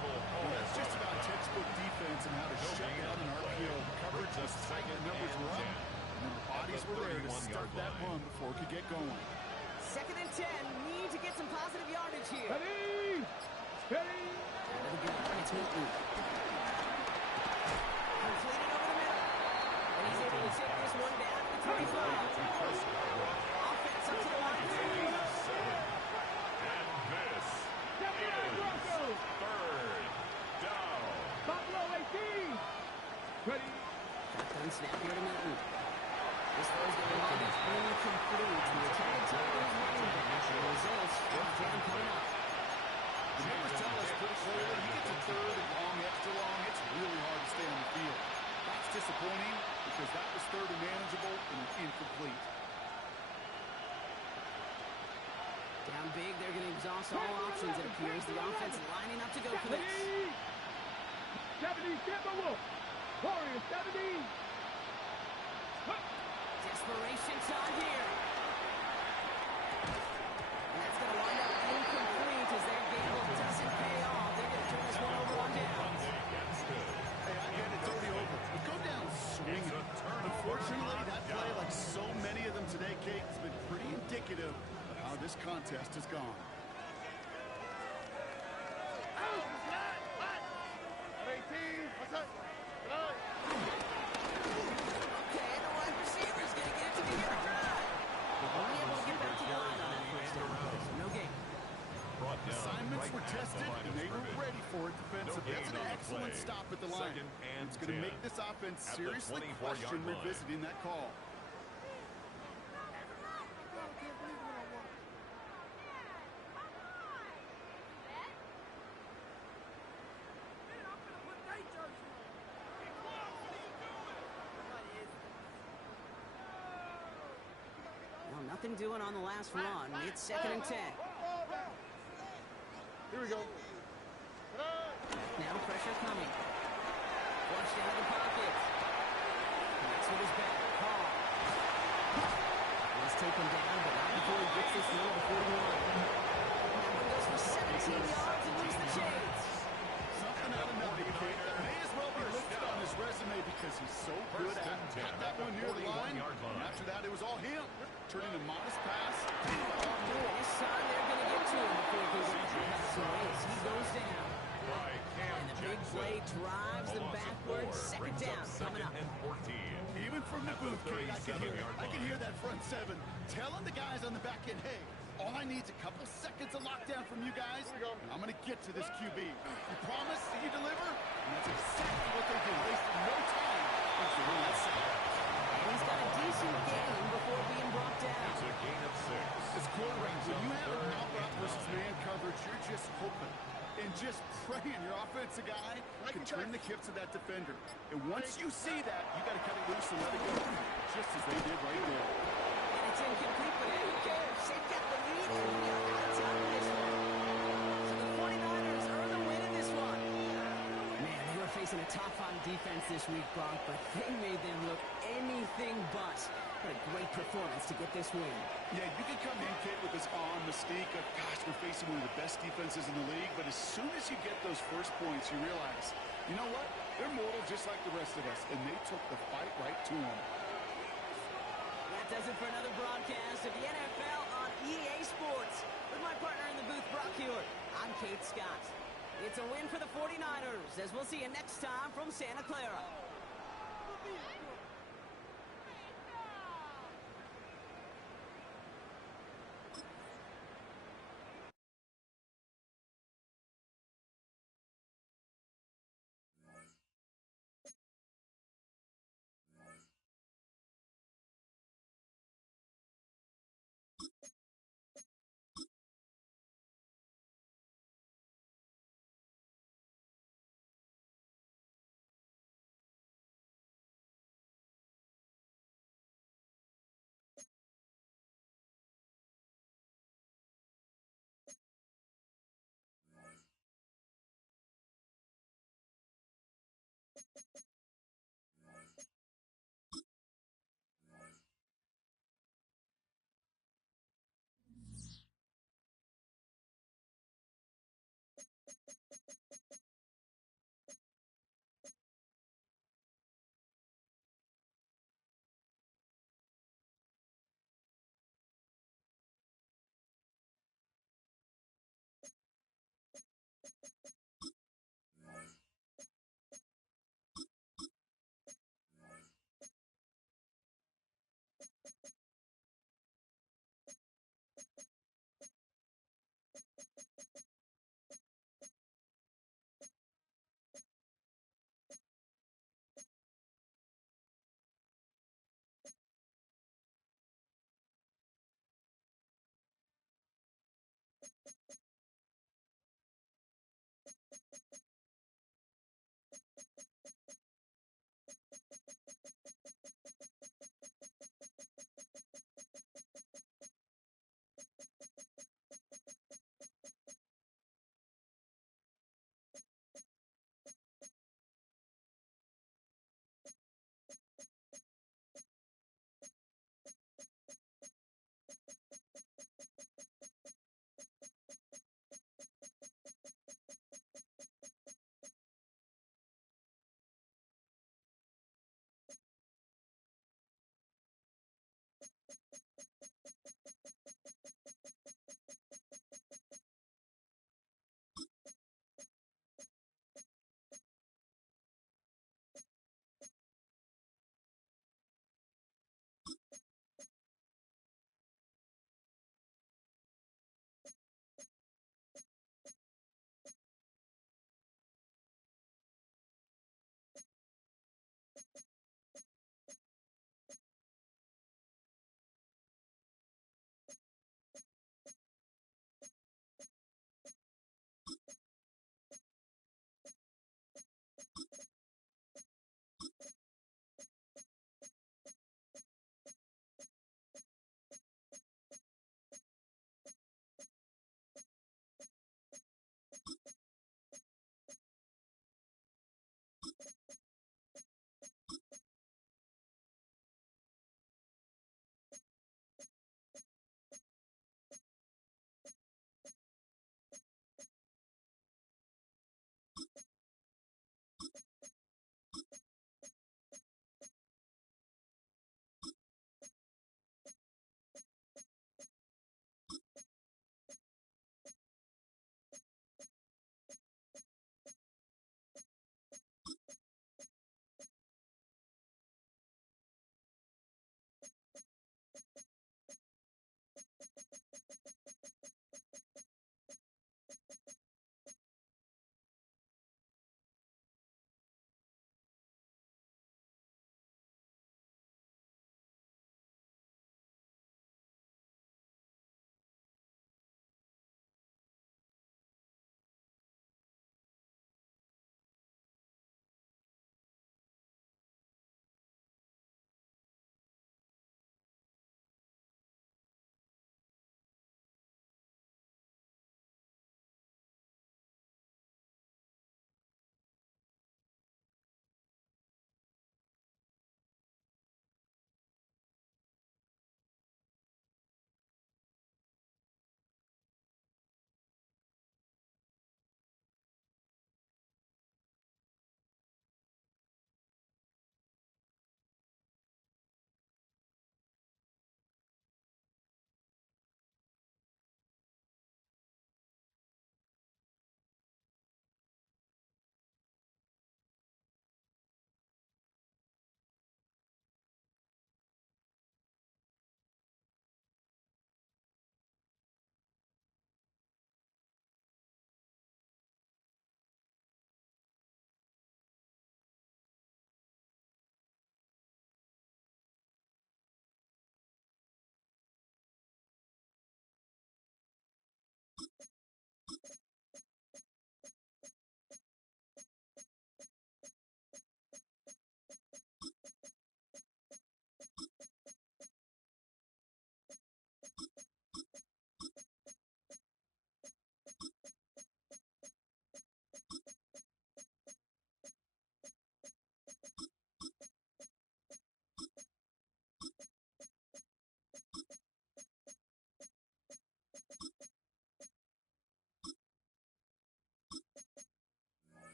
Well, that's just about textbook defense and how to shut down an RPO. Coverage was tight, the numbers were up, and the bodies were there to start that run before it could get going. 2nd and 10. Need to get some positive yardage here. Ready. Steady. Out of the gun. It's Newton. Completed over the middle. And he's able to take this one down to the 25. Offense up to the line. And this Seven Broncos. 3rd down. Buffalo 18. Ready. Shotgun snap here to Newton. This throw's going to line is incomplete. The intended target is running back. The results, 4th down coming up. The numbers tell us pretty clearly, you get to 3rd and long, extra long, it's really hard to stay on the field. That's disappointing because that was 3rd and manageable and incomplete. Down big, they're going to exhaust all options, it appears. The offense lining up to go for this. 70, Tampa Wolf. Warriors 70. Desperation time here. And that's going to wind up incomplete as their gamble doesn't pay off. They're going to turn this one over on down. Hey, I get it, it's already over. But go down swinging. Unfortunately, that play, like so many of them today, Kate, has been pretty indicative of how this contest has gone. 18. What's that? Okay, the wide receiver's going to get it to the end drive. But only able to get back to the line on that first down. So no gain. at the line. Second and It's going to 10. make this offense At the seriously 24-yard question line. revisiting that call. Well, nothing doing on the last run. It's second and 10. Here we go. Now pressure coming. Flushed out of the pocket. Connects with his back. Call. He's taken down, but not before he gets this one to the 41. That one goes for 17 yards and loses the chains. Something out of nothing, Kate. That may as well be listed on his resume because he's so good at it. Got that one near the line, and after that, it was all him. Turning a modest pass. This time they're going to get to him before he goes pass away as he goes down. By Cam And the big Jackson. play drives them A loss of backwards. 4 Second brings up down coming second up. and 14. Even from the At the booth, Kate, I can hear it. 37-yard I can line. hear that front seven telling the guys on the back end, hey, all I need is a couple seconds of lockdown from you guys, and I'm going to get to this QB. You promise that you deliver? And that's exactly what they did. Wasted no time. Thanks for winning that second. And he's got a decent gain before being brought down. It's a gain of 6. As quarterback, when you have Third an out route and versus 9. man coverage, you're just hoping and just praying your offensive guy can turn the hips of that defender. And once you see that, you got to cut it loose and let it go, just as they did right there. And it's incomplete, but who cares? They've got the lead, and we are out of time in this one. So the 49ers earn the win in this one. Man, they were facing a tough-on defense this week, Bronk, but they made them look anything but. What a great performance to get this win. Yeah, you can come in, kid, with this mystique of, gosh, we're facing one of the best defenses in the league, but as soon as you get those first points, you realize, you know what? They're mortal just like the rest of us, and they took the fight right to them. That does it for another broadcast of the NFL on EA Sports. With my partner in the booth, Brock Hewitt, I'm Kate Scott. It's a win for the 49ers, as we'll see you next time from Santa Clara.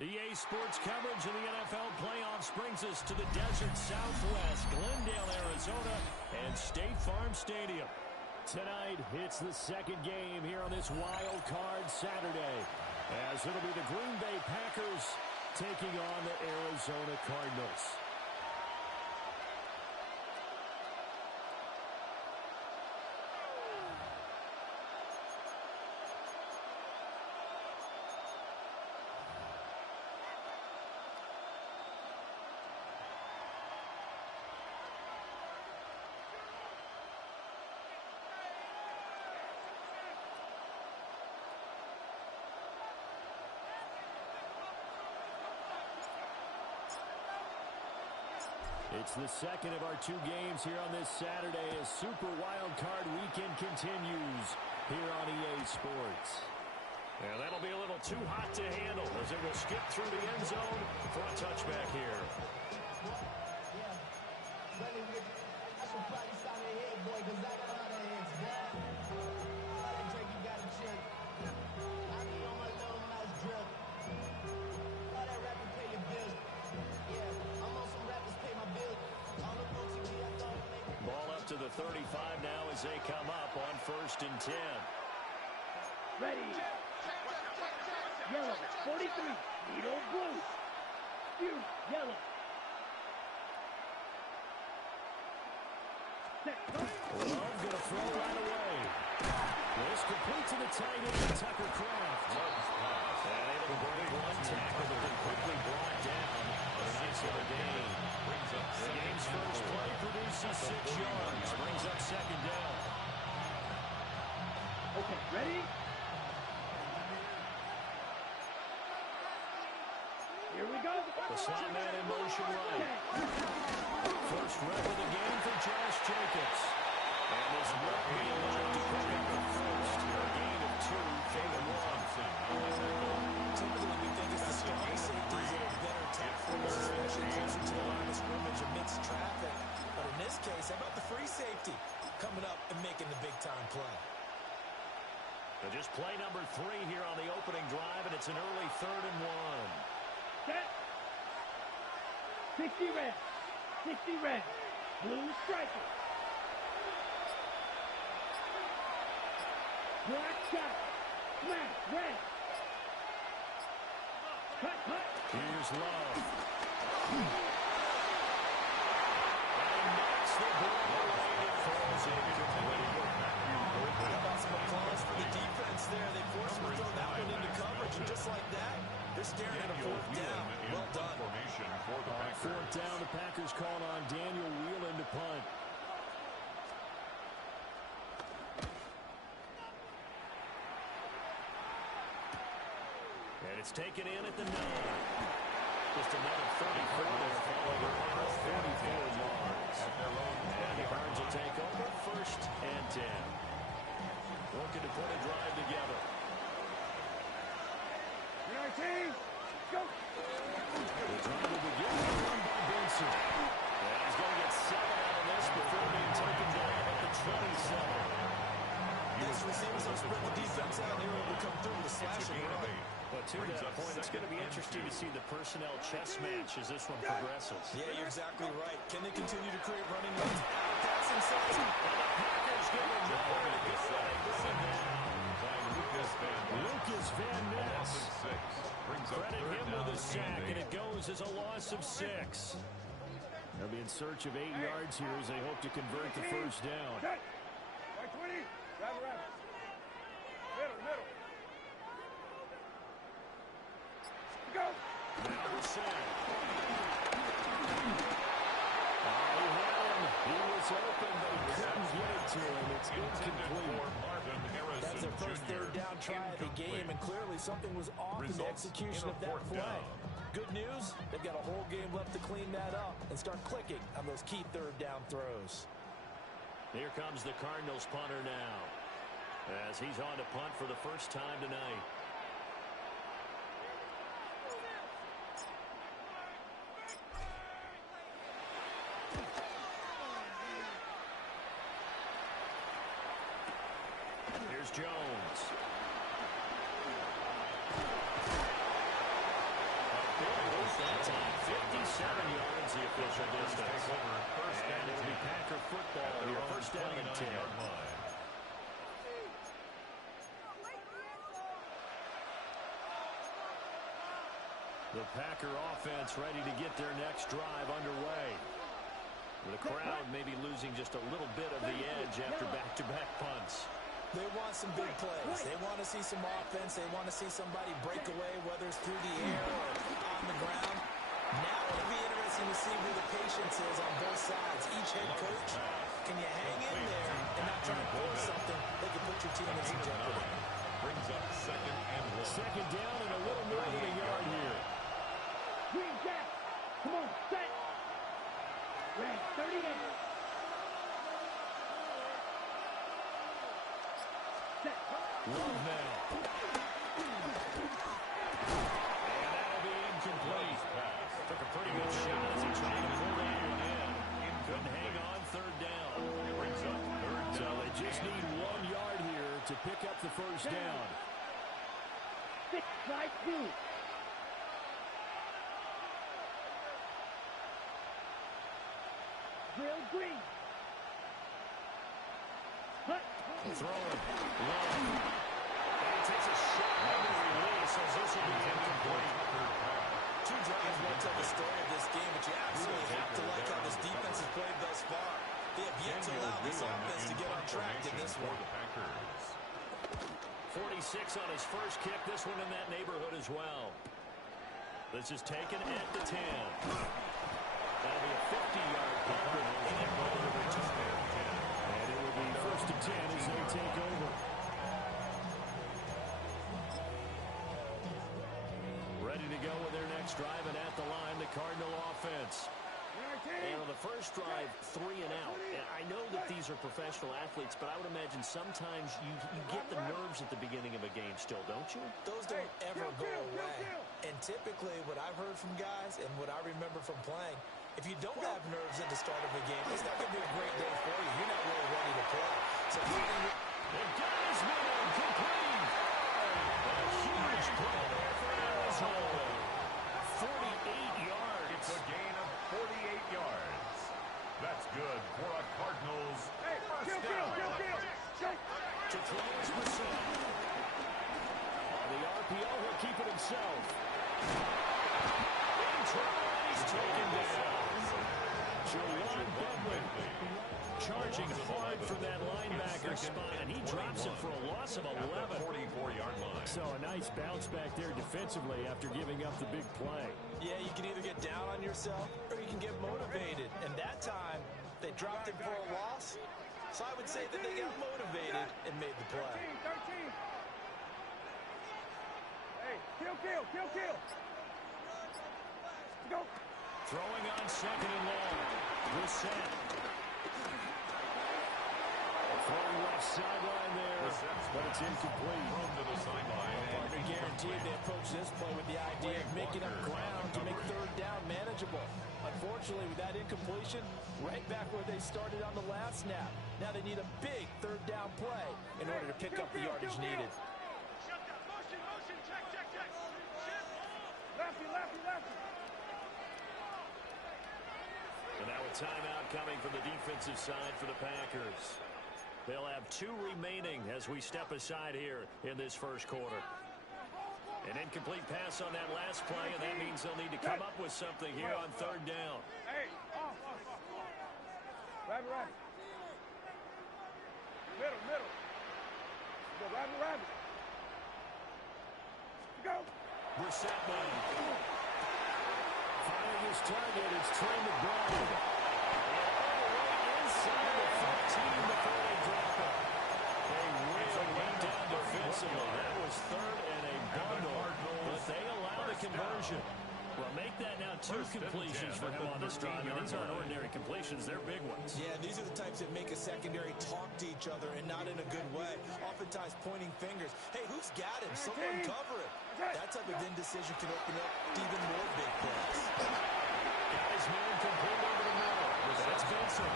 EA Sports coverage of the NFL playoffs brings us to the desert Southwest, Glendale, Arizona, and State Farm Stadium. Tonight, it's the second game here on this wild card Saturday, as it'll be the Green Bay Packers taking on the Arizona Cardinals. It's the second of our two games here on this Saturday as Super Wild Card Weekend continues here on EA Sports. And that'll be a little too hot to handle as it will skip through the end zone for a touchback here. To the 35 now as they come up on 1st and 10. Ready. Yellow, 43. Needle blue. Fuse, yellow. Set. Love going to throw right away. This complete to the tight end, Tucker Kraft. And able to break one tackle, but then quickly brought down. A nice little gain. The game's first play produces 6 yards. Brings up 2nd down. Okay, ready? Here we go. The slot man in motion right. First rep of the game for Josh Jacobs. And this will be enough to pick up the first. A gain of 2, gain of 1. Typically, we think it's the strong safeties that are better tacklers, especially closer to the line of scrimmage amidst traffic. But in this case, how about the free safety coming up and making the big-time play? But just play number 3 here on the opening drive, and it's an early 3rd and 1. Set. 60 red. 60 red. Blue striker. Black shot. Smash. Red. Cut, cut. Here's Love. And knocks the ball away. It falls incomplete. How about some applause for the defense there? They forced him to throw that one into coverage, and just like that, they're staring at a 4th down. Well done. For the Packers. 4th down, the Packers called on Daniel Whelan to punt. And it's taken in at the 9. Just another 34 there following a run of 44 yards. And the Cards will take over 1st and 10. Looking to put a drive together. team, go. The drive will begin with a run by Benson. And he's going to get 7 out of this before being taken down at the 27. These receivers have spread the defense out. They were able to come through with a slash and run. But to that point, it's going to be interesting to see the personnel chess match as this one progresses. Yeah, you're exactly right. Can they continue to create running lanes? Pass inside. And the Packers give him nowhere to go. Lucas Van Ness. Credit him with a sack, and it goes as a loss of 6. They'll be in search of 8 yards here as they hope to convert the first down. Right 20. Grab around. Middle. Go. Now the sack. He had him. He was open, but he couldn't get it to him. It's incomplete. That's their first third down try of the game, and clearly something was off in the execution of that play. Good news, they've got a whole game left to clean that up and start clicking on those key third down throws. Here comes the Cardinals punter now, as he's on to punt for the first time tonight. Here's Jones. yards, the official distance. And it'll be Packer football here. First down and 10. The Packer offense ready to get their next drive underway. The crowd maybe losing just a little bit of the edge after back-to-back punts. They want some big plays. They want to see some offense. They want to see somebody break away, whether it's through the air or on the ground. Now it'll be interesting to see where the patience is on both sides. Each head coach, can you hang in there and not try and force something that could put your team in some jeopardy? Brings up second and 1. Second down and a little more than a yard here. Green Jack. Come on, set. Red 38. Set. Love now. And that'll be incomplete. Took a pretty good shot as he tried to pull that one in. Couldn't hang on third down. Brings up third down. So they just need 1 yard here to pick up the first down. 6, right through. Drill green. Hut. Throwing. Long. And he takes a shot on the release as this will be incomplete. 2 drives won't tell the story of this game, but you absolutely have to like how this defense has played thus far. They have yet to allow this offense to get on track in this one. 46 on his first kick. This one in that neighborhood as well. This is taken at the 10. That'll be a 50-yard punt. And it will be first and 10 as they take over. Ready to go with their next drive, and at the line, the Cardinal offense. And on the first drive, 3 and out. And I know that these are professional athletes, but I would imagine sometimes you get the nerves at the beginning of a game still, don't you? Those don't ever go away. And typically, what I've heard from guys and what I remember from playing, if you don't have nerves at the start of a game, it's not going to be a great day for you. You're not really ready to play. So they've got his man complete. A huge play there for Arizona. 48 yards. It's a gain of 48 yards. That's good for a Cardinals first down. To throw is Brissett. On the RPO, he'll keep it himself. In trouble, and he's taken down. Jawan Bentley charging hard for that linebacker spot, and he drops it for a loss of 11. 44-yard line. So a nice bounce back there defensively after giving up the big play. Yeah, you can either get down on yourself or you can get motivated. And that time, they dropped it for a loss. So I would say that they got motivated and made the play. 13. Hey, kill. Go. Throwing on second and long. Brissett. Throwing left sideline there, but it's incomplete. Thrown to the sideline. Partner guaranteed they approach this play with the idea of making up ground to make third down manageable. Unfortunately, with that incompletion, right back where they started on the last snap. Now they need a big third down play in order to pick up the yardage needed. Motion, check. Lefty. And now a timeout coming from the defensive side for the Packers. They'll have 2 remaining as we step aside here in this first quarter. An incomplete pass on that last play, and that means they'll need to come up with something here on third down. Hey, off. Rabbit. Middle. Go, rabbit. Go. Brissett man. Finding his target, it's Trey McBride. Inside the 15 before they drop it. They really went down defensively. That was third and a bundle, but they allow the conversion. Well, make that now 2 completions for him on this drive. And these aren't ordinary completions. They're big ones. Yeah, these are the types that make a secondary talk to each other and not in a good way. Oftentimes pointing fingers. Hey, who's got him? Someone cover it. That type of indecision can open up to even more big plays. Got his man complete over the middle. That's Benson.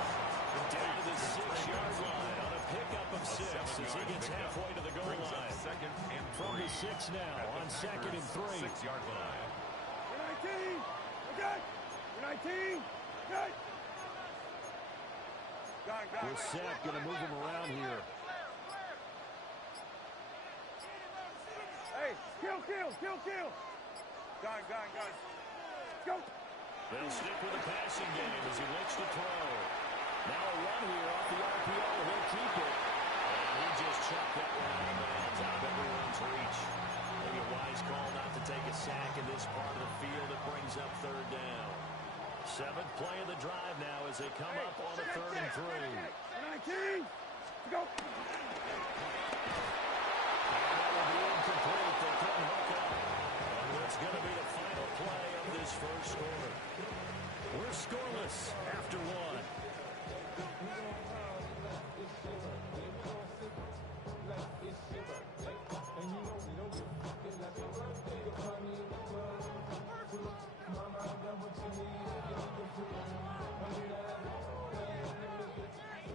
Down to the 6-yard line on a pickup of 6 as he gets halfway to the goal line. From the 6 now on 2nd and 3. 6-yard line. 19. Okay. 19. Good. Brissett going to move him around here. Hey, kill. Gun. Go. They'll stick with the passing game as he looks to throw. Now a run here off the RPO. He'll keep it. And he just chucked that one out of bounds, out of everyone's reach. Maybe a wise call not to take a sack in this part of the field. It brings up third down. 7th play of the drive now as they come up on a 3rd and 3. 19. Go. That will be incomplete. They couldn't hook up. And what's going to be the final play of this first quarter? We're scoreless after 1.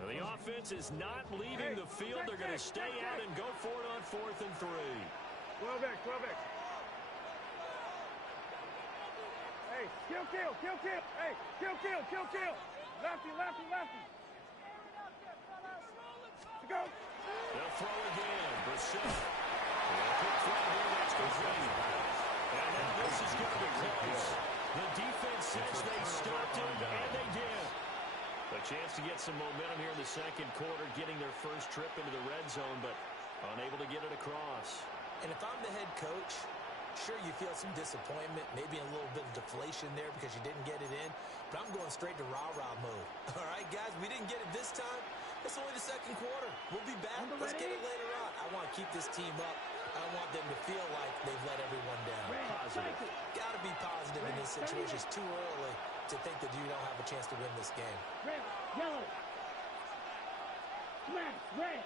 The offense is not leaving the field. They're going to stay out and go for it on 4th and 3. 12X. Hey, kill. Hey, kill. Lefty. Go. They'll throw again. Brissett. Quick throw here. That's complete. And now this is going to be close. The defense says they stopped him, and they did. A chance to get some momentum here in the second quarter, getting their first trip into the red zone, but unable to get it across. And if I'm the head coach, sure, you feel some disappointment, maybe a little bit of deflation there because you didn't get it in, but I'm going straight to rah-rah mode. All right, guys, we didn't get it this time. It's only the second quarter. We'll be back. Let's get it later on. I want to keep this team up. I don't want them to feel like they've let everyone down. Positive. Got to be positive in this situation. It's too early to think that you don't have a chance to win this game. Red, yellow. Smash, red.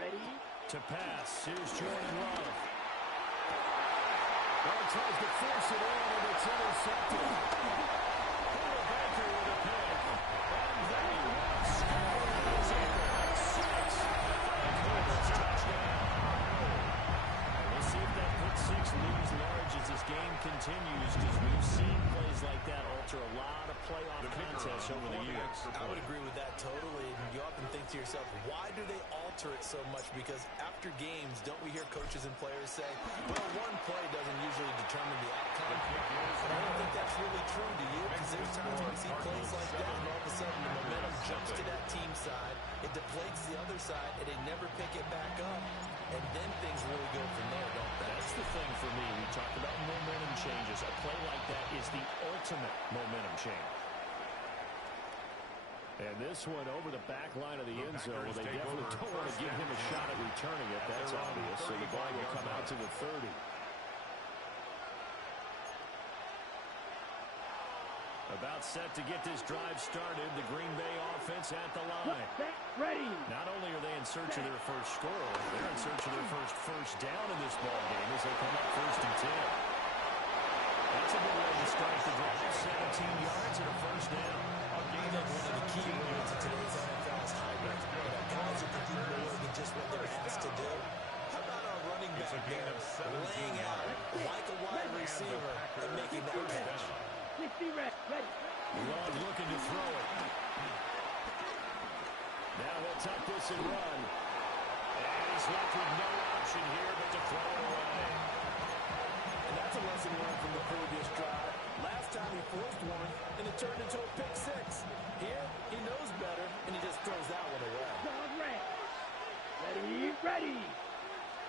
Ready? To pass. Here's Jordan Love. Well, tries to force it in, and it's intercepted. Baker with a pick. And they have scored. It's a 6. Touchdown. And we'll see if that puts 6 looms large as this game continues, because we've seen plays like that alter a lot of playoff contests over the years. I would agree with that totally. And you often think to yourself, why do they alter it so much? Because after games, don't we hear coaches and players say, well, one play doesn't usually determine the outcome? But I don't think that's really true, do you? Because there's times when we see plays like that, and all of a sudden the momentum jumps to that team side, it deflates the other side, and they never pick it back up. And then things really go from there, don't they? That's the thing for me. We talk about momentum changes. A play like that is the ultimate momentum change. And this one over the back line of the end zone. They definitely don't want to give him a shot at returning it. That's obvious. So the ball will come out to the 30. About set to get this drive started. The Green Bay offense at the line. Ready. Not only are they in search of their first score, they're in search of their first down in this ball game as they come up 1st and 10. That's a good way to start the drive. 17 yards and a first down. I think one of the key words in today's NFL is hybrid. Guys who can do more than just what they're asked to do. How about our running back there laying out like a wide receiver and making that catch? 60 ready. Love looking to throw it. Now he'll tuck this and run. And he's left with no option here but to throw it away. And that's a lesson learned from the previous drive. Last time he forced one, and it turned into a pick 6. Here, he knows better, and he just throws that one away. Ready.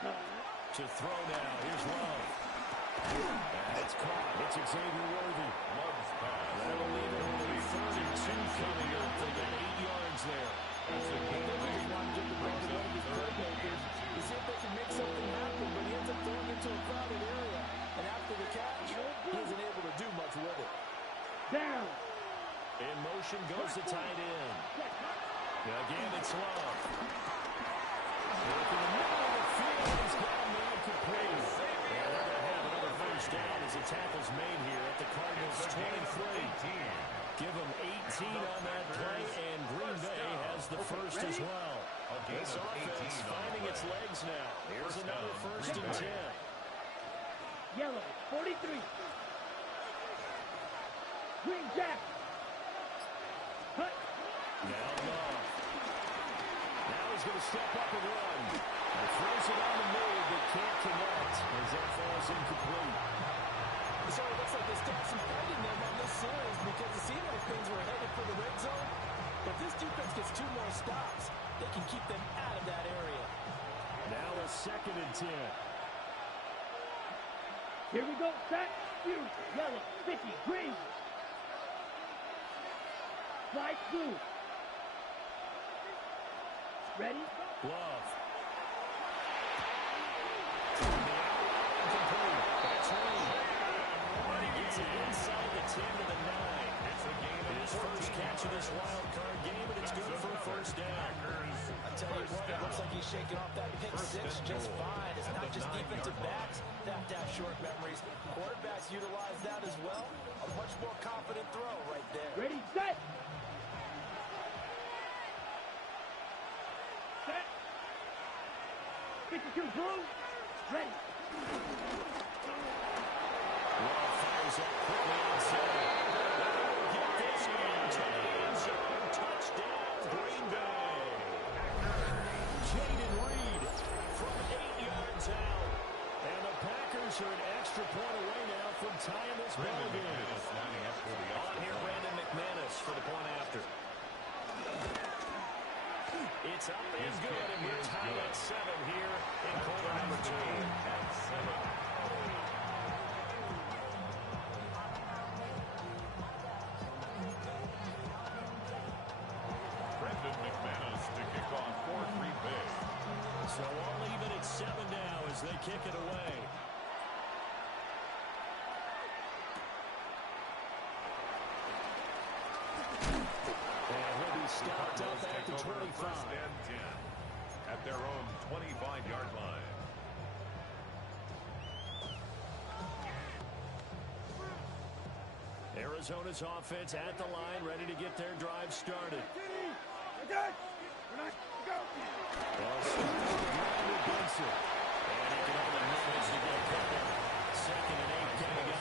To throw now. Here's Love. And it's caught. It's Xavier Worthy. That'll leave it only 3rd and 2 coming up. They got 8 yards there. Just want to get the ball to one of his playmakers to see if they can make something happen, but he ends up throwing into a crowded area. And after the catch, he isn't able to do much with it. Down. In motion goes the tight end. Again, it's Love. Look in the middle of the field. He's got a man complete. And they're going to have another first down as the tackle's made here at the Cardinals' 23. Give them 18 on that play, and Green Bay has the first as well. This offense finding its legs now. Here's another 1st and 10. Yellow, 43. Green jack. Hut. Now Love. Now he's going to step up and run. And throws it on the move, but can't connect as that falls incomplete. So it looks like they still have some fight in them on this series because it seemed like things were headed for the red zone. But this defense gets 2 more stops. They can keep them out of that area. Now a 2nd and 10. Here we go, set, shoot. Yellow, 50, green. Slide through. Ready? Love. Incomplete. That's right. And he gets it inside the 10 to the 9. It's a game of His first catch of this wild card game, and it's good for a first down. I tell you what, it looks like he's shaking off that pick six just fine. It's not just defensive backs that have to have short memories. Quarterbacks utilize that as well. A much more confident throw right there. Ready, set. Set. 52 blue. Ready. Love fires up quickly outside. Get this one to the end zone. Touchdown, Green Bay. Jaden Reed from 8 yards out. And the Packers are an extra point away now from tying this ball game. On here, Brandon McManus for the point after. It's up and good, and we're tied at 7 here in quarter number 2. Brandon McManus to kick off for Green Bay. So all even at 7 now as they kick it away. And he'll be stopped up at the 25. First and 10 at their own 25-yard line. Arizona's offense at the line, ready to get their drive started. Okay. Well, Benson. And he can only manage to get covered. 2nd and 8 coming up.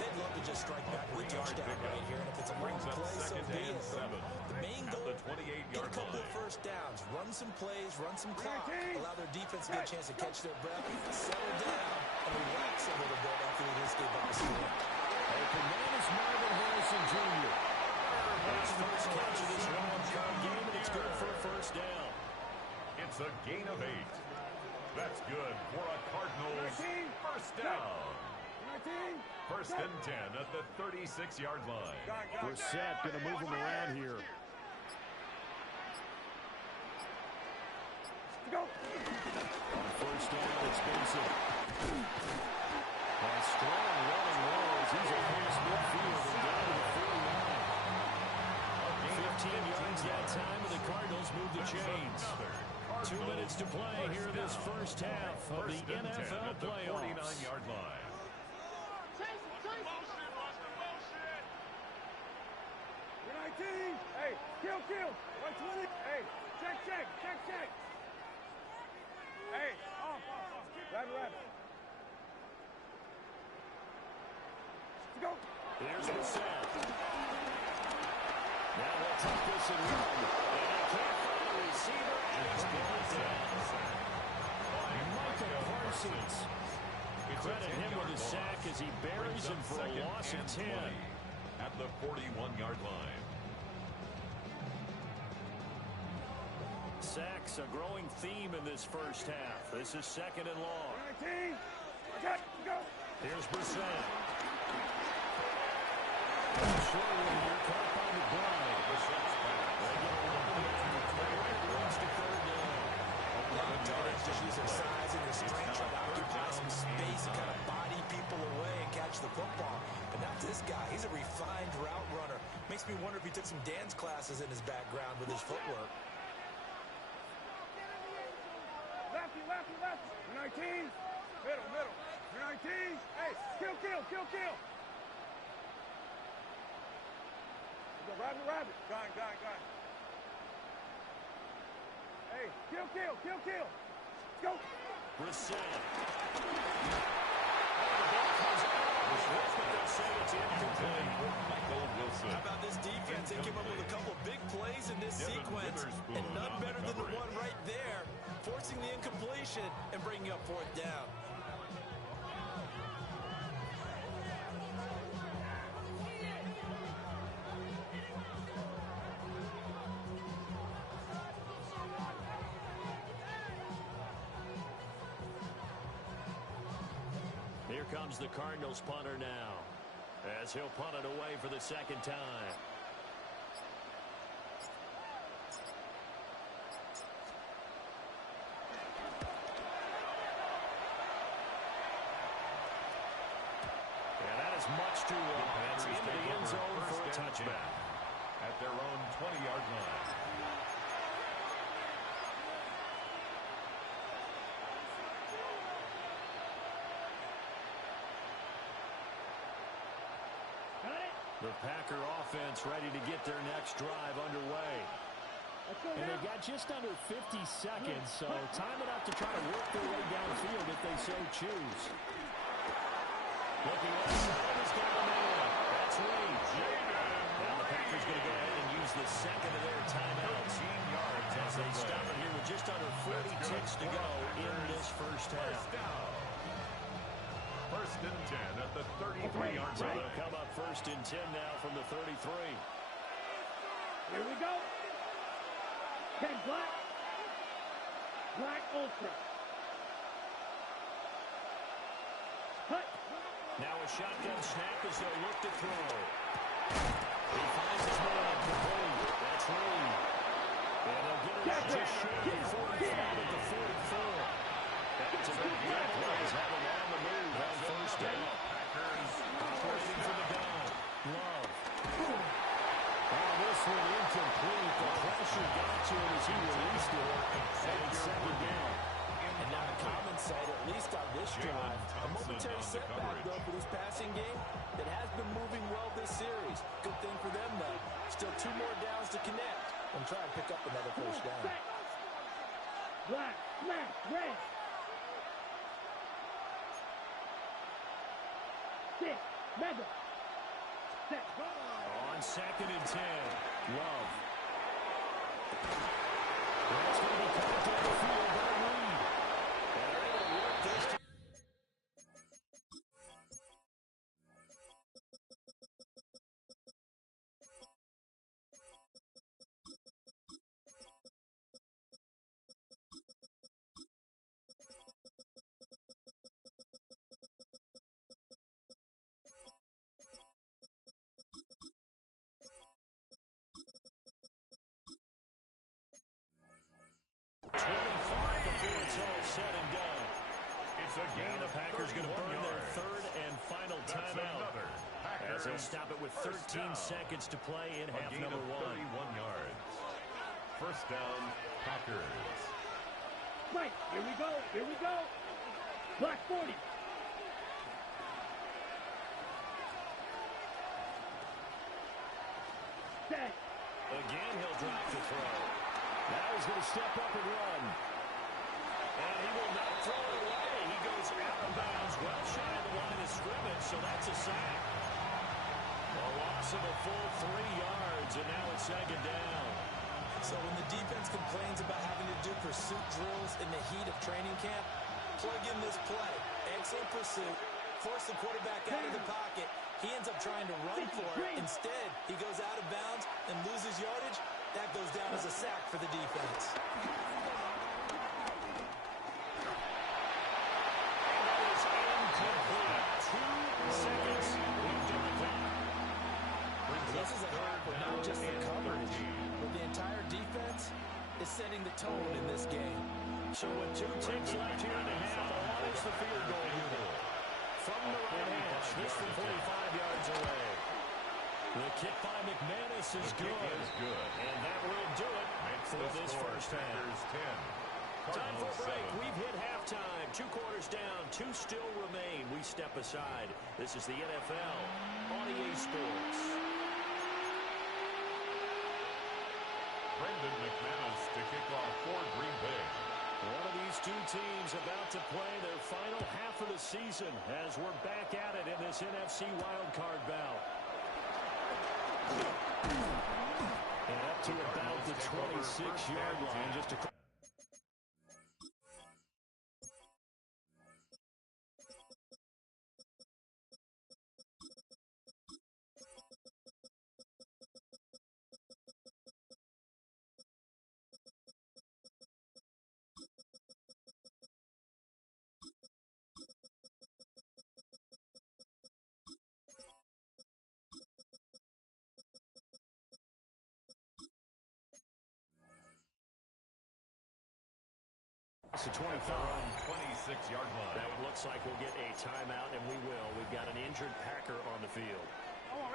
They'd love to just strike back with a touchdown right here. And if it's a long play, so be it. The main goal, get a couple of first downs. Run some plays, run some clock. Allow their defense to get a chance to catch their breath, settle down, and relax a little bit after they just gave up a score. Open man is Marvin Harrison Jr. His first catch of this wild card game, and it's good for a first down. It's a gain of 8. That's good for a Cardinals first down. First and 10 at the 36-yard line. Brissett going to move him around here. On first down, it's Benson. A strong running rolls. He's across midfield and down to the 49. 15 yards that time, and the Cardinals move the chains. 2 minutes to play here in this first half of the NFL playoffs. 49-yard line. Hey, kill. 120. Hey, check. Hey, off. Rabbit. Let's go. Here's Brissett. Now they'll take this and run. And he can't find a receiver, and he's brought down. Micah Parsons. Credit him with a sack as he buries him for a loss of 10. At the 41-yard line. Sacks, a growing theme in this first half. This is 2nd and long. 19. Okay, go. Here's Brissett. Short one here, caught by McBride. Brissett's back. They get a run right across the 3rd down. A lot of times just use their size and their strength, try to occupy some space and kind of body people away and catch the football. But not this guy. He's a refined route runner. Makes me wonder if he took some dance classes in his background with his footwork. Lefty. 19. Middle. 19. Hey, kill. Rabbit. Gone. Hey, kill. Let's go. Brissett. defense, and none better than the one right there, forcing the incompletion and bringing up fourth down. Here comes the Cardinals punter now, as he'll punt it away for the second time. And that is much too long. That's into the end zone for a touchback. At their own 20-yard line. The Packer offense ready to get their next drive underway. And they've got just under 50 seconds, so time enough to try to work their way downfield if they so choose. Looking outside, he's got a man. That's Reed. Now the Packers going to go ahead and use the second of their timeouts as they stop it here with just under 40 ticks to go in this first half. First and 10 at the 33-yard So line. they'll come up first and 10 now from the 33. Here we go. 10 black. Black ultra. Cut. Now a shotgun snap as they'll look to throw. He finds his man complete. That's Reed. And they'll get it just short of 45 at the 44. That's a big play as having on the move on first down. Operating from the gun. Love. Oh, this one incomplete. The pressure got to him as he released it. And second down. And not a common sight, at least on this drive. A momentary setback, though, for this passing game. It has been moving well this series. Good thing for them, though. Still 2 more downs to connect and try and pick up another first down. Black, black, red. 6, mega. Set. On second and 10. Love. That's going to be caught down the field by Reed. And they're able to work this. And the Packers going to burn their third and final timeout as they stop it with 13 seconds to play in half number 1. 31 yards. First down, Packers. Right, here we go, here we go. Black 40. Set. Again, he'll drop the throw. Now he's going to step up and run. And he will not throw it away. He goes out of bounds, well shy of the line of scrimmage, so that's a sack. A loss of a full 3 yards, and now it's second down. So when the defense complains about having to do pursuit drills in the heat of training camp, plug in this play. Excellent pursuit. Force the quarterback out of the pocket. He ends up trying to run for it. Instead, he goes out of bounds and loses yardage. That goes down as a sack for the defense. This is a half where not just the coverage, but the entire defense is setting the tone in this game. So with 2 ticks left here in the half, all is the field goal unit. From the right hash, this from 45 yards away. The kick by McManus is good. And that will do it for this first half. Time for a break. We've hit halftime. 2 quarters down. 2 still remain. We step aside. This is the NFL on EA Sports. Brendan McManus to kick off for Green Bay. One of these 2 teams about to play their final half of the season as we're back at it in this NFC wildcard bout. And up to about the 26-yard line. Just a to 25. 26-yard line. That one looks like we'll get a timeout, and we will. We've got an injured Packer on the field.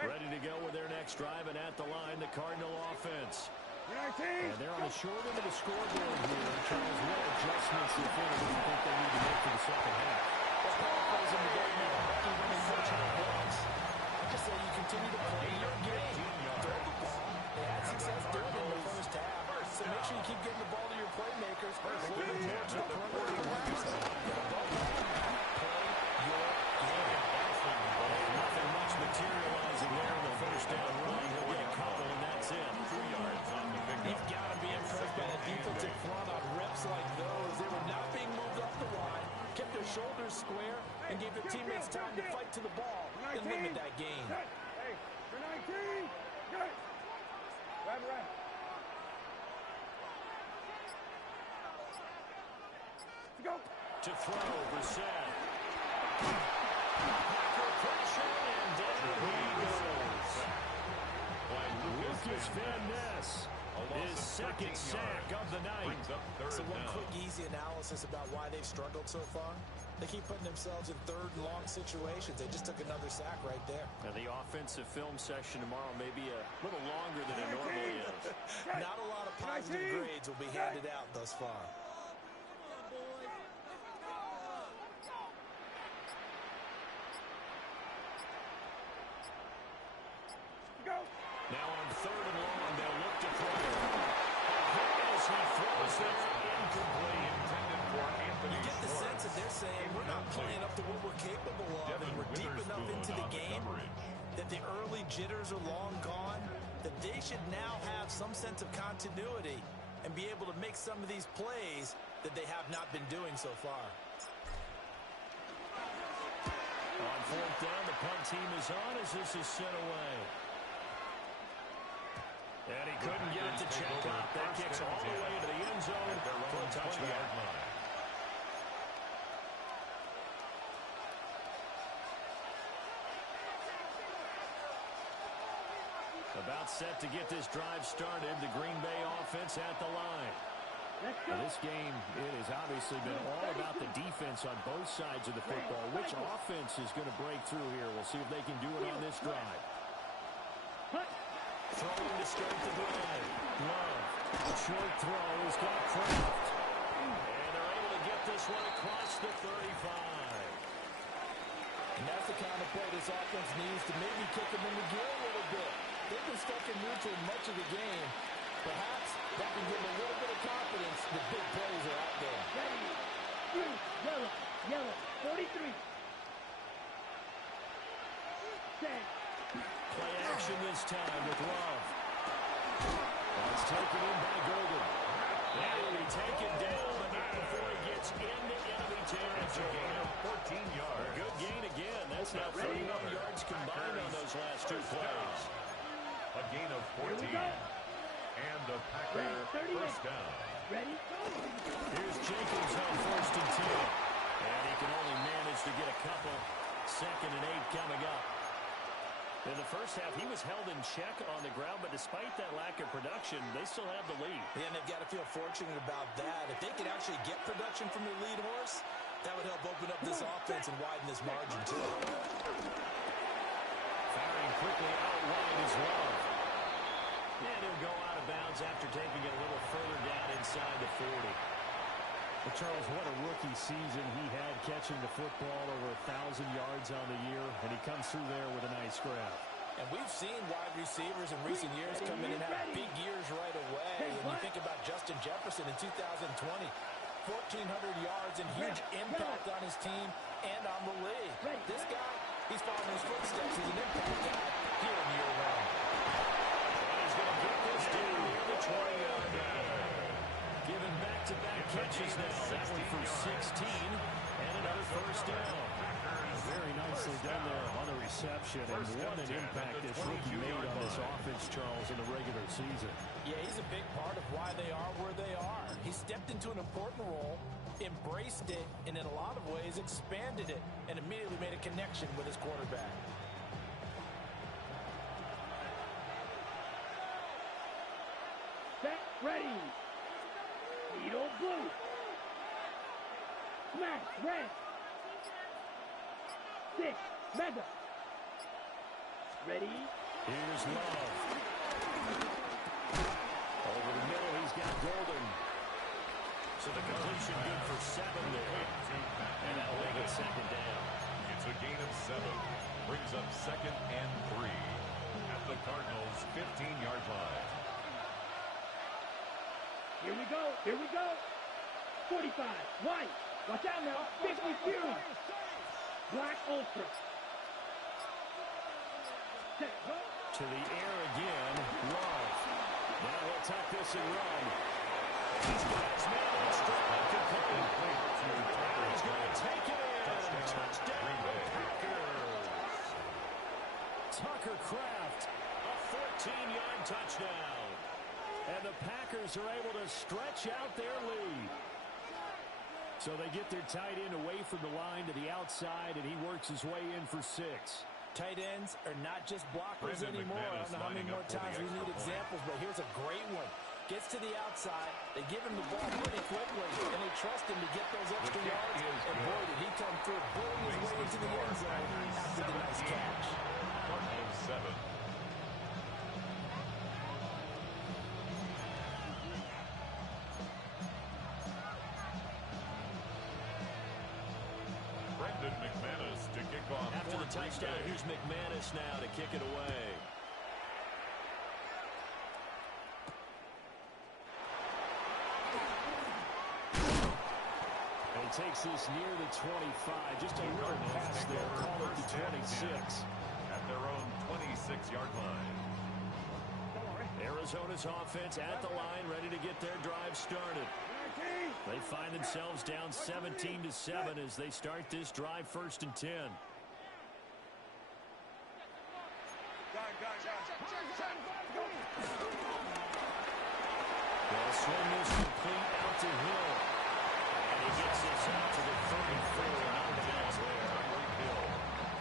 Ready to go with their next drive, and at the line, the Cardinal offense. And they're on the short end of the scoreboard here. Charles, what adjustments, if any, do you think they need to make for the second half? Well, paraphrasing the game now, even in touchdown blocks. I just say you continue to play your game. Throw the ball. They had success doing it in the first half. So make sure you keep getting the ball to your playmakers. A little bit more to the perimeter. Nothing much materializing there in the first down run. He'll get a couple, and that's it. 2 yards on the pickup. You've got to be impressed by the defensive front on reps like those. They were not being moved up the line, kept their shoulders square, and gave their teammates time to fight to the ball and limit that gain. Hey, for 19. Good. Right. Go. To throw, Brissett. Packer pressure, and down he goes. Lucas Van Ness, his second sack of the night. So one quick, easy analysis about why they've struggled so far. They keep putting themselves in third and long situations. They just took another sack right there. And the offensive film session tomorrow may be a little longer than it normally is. Not a lot of positive grades will be handed out thus far. Now on third and long, they'll look to throw. As he throws it incomplete. Intended for Anthony. You get the sense that they're saying we're not playing up to what we're capable of, and we're deep enough into the game that the early jitters are long gone, that they should now have some sense of continuity and be able to make some of these plays that they have not been doing so far. On fourth down, the punt team is on as this is sent away. And he couldn't get it to check up. That kicks all the way to the end zone for a touchdown. About set to get this drive started. The Green Bay offense at the line. Now, this game, it has obviously been all about the defense on both sides of the football. Which offense is going to break through here? We'll see if they can do it on this drive. Throwing to start the drive. Love. Short throw. He's got Kraft. And they're able to get this one across the 35. And that's the kind of play this offense needs to maybe kick them in the gear a little bit. They've been stuck in neutral much of the game. Perhaps that can give them a little bit of confidence that big plays are out there. Ready. Yellow. 43. Set. Play action this time with Love. That's taken in by Golden. That will be taken down, but not before he gets into enemy territory. 14 yards. Good gain again. That's now 31 yards combined on those last two plays. A gain of 14. And the Packer first down. Ready? Here's Jenkins on 1st and 10. And he can only manage to get a couple. 2nd and 8 coming up. In the first half, he was held in check on the ground, but despite that lack of production, they still have the lead. Yeah, and they've got to feel fortunate about that. If they could actually get production from their lead horse, that would help open up this offense and widen this margin, too. Firing quickly out wide is Love. And he'll go out of bounds after taking it a little further down inside the 40. Well, Charles, what a rookie season he had catching the football over 1,000 yards on the year, and he comes through there with a nice grab. And we've seen wide receivers in recent years come in and have big years right away. And you think about Justin Jefferson in 2020, 1,400 yards and huge impact on his team and on the league. This guy, he's following his footsteps as an impact guy here in year one. And he's going to get this dude catches now. That one for 16, and another first down. Very nicely done there on the reception, and what an impact this rookie made on this offense, Charles, in the regular season. Yeah, he's a big part of why they are where they are. He stepped into an important role, embraced it, and in a lot of ways expanded it, and immediately made a connection with his quarterback. Set, ready. Needle blue. Smash, red. 6, mega. Ready. Here's Love. Over the middle, he's got Golden. So the completion good for 7 there. And that'll make it second down. It's a gain of 7. Brings up 2nd and 3 at the Cardinals' 15-yard line. Here we go. Here we go. 45. White. Watch out now. 50 Fury. Black Ultra. Set, go. To the air again. Love. Now he'll tuck this and run. He's got his man on strike. Complete. He's going to take it in. Touchdown, Packers. Tucker Kraft, a 14-yard touchdown. And the Packers are able to stretch out their lead. So they get their tight end away from the line to the outside, and he works his way in for 6. Tight ends are not just blockers anymore. I don't know how many more times we need examples, but here's a great one. Gets to the outside, they give him the ball pretty quickly, and they trust him to get those extra yards. And boy, did he come through, pulling his way into the end zone after the nice catch. Cardinals 7. McManus to kick off. After the touchdown, here's McManus now to kick it away. And he takes this near the 25. Just a little pass there. Call it the 26. At their own 26-yard line. Arizona's offense at the line, ready to get their drive started. They find themselves down 17-7 as they start this drive, 1st and 10. They'll swing this complete out to Hill. And he gets this out to the 34 and out of bounds there.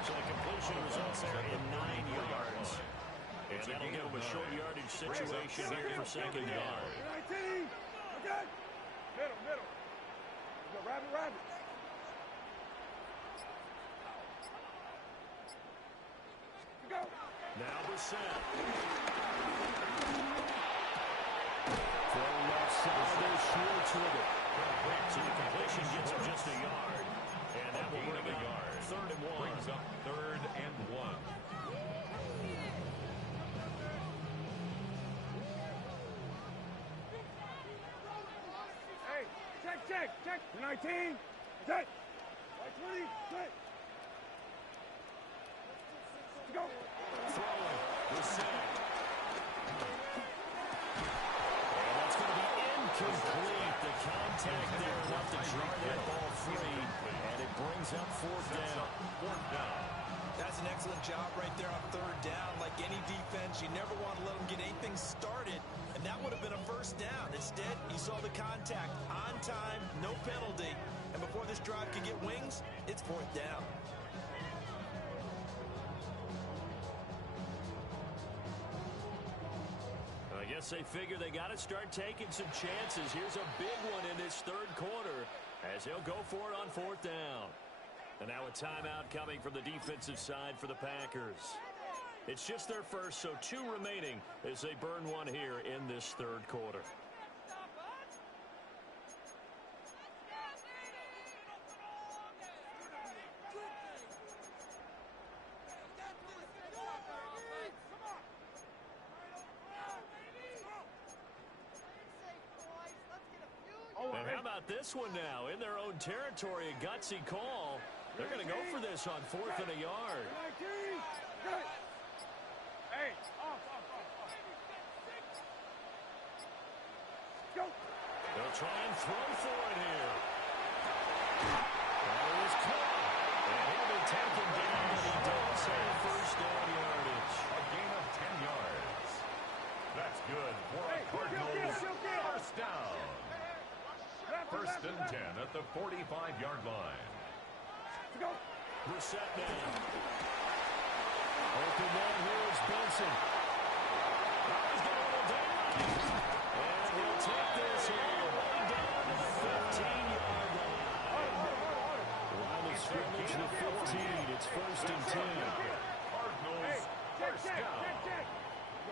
So the completion results there in 9 yards. And that'll give him a short yardage situation here for 2nd down. Middle. Rabbit. Go. Now Brissett. Throw left side there, Schwartz with it. So the completion gets him just a yard. And that will bring a yard. 3rd and 1. Brings up 3rd and 1. Check. 19. Set. 20. Set. Go. Throwing. Brissett. And that's going to be incomplete. The contact there enough to draw that ball free. And it brings up 4th down. That's an excellent job right there on 3rd down. Like any defense, you never want to let them get anything started. And that would have been a 1st down. Instead, you saw the contact on time, no penalty. And before this drive could get wings, it's 4th down. I guess they figure they got to start taking some chances. Here's a big one in this 3rd quarter as he'll go for it on 4th down. And now a timeout coming from the defensive side for the Packers. It's just their first, so 2 remaining as they burn one here in this 3rd quarter. And how about this one now? In their own territory, a gutsy call. They're going to go for this on 4th and a yard. Hey, off. Go. They'll try and throw for it here. That is caught. And he'll be taken down, but he does have first down yardage. A gain of 10 yards. That's good for a Cardinals first down. First and 10 at the 45-yard line. Brissett now. Open man here is Benson. He's got a little daylight. And he'll take this all the way down to the 15-yard line. Line of scrimmage to the 15. It's first and 10. Cardinals first down.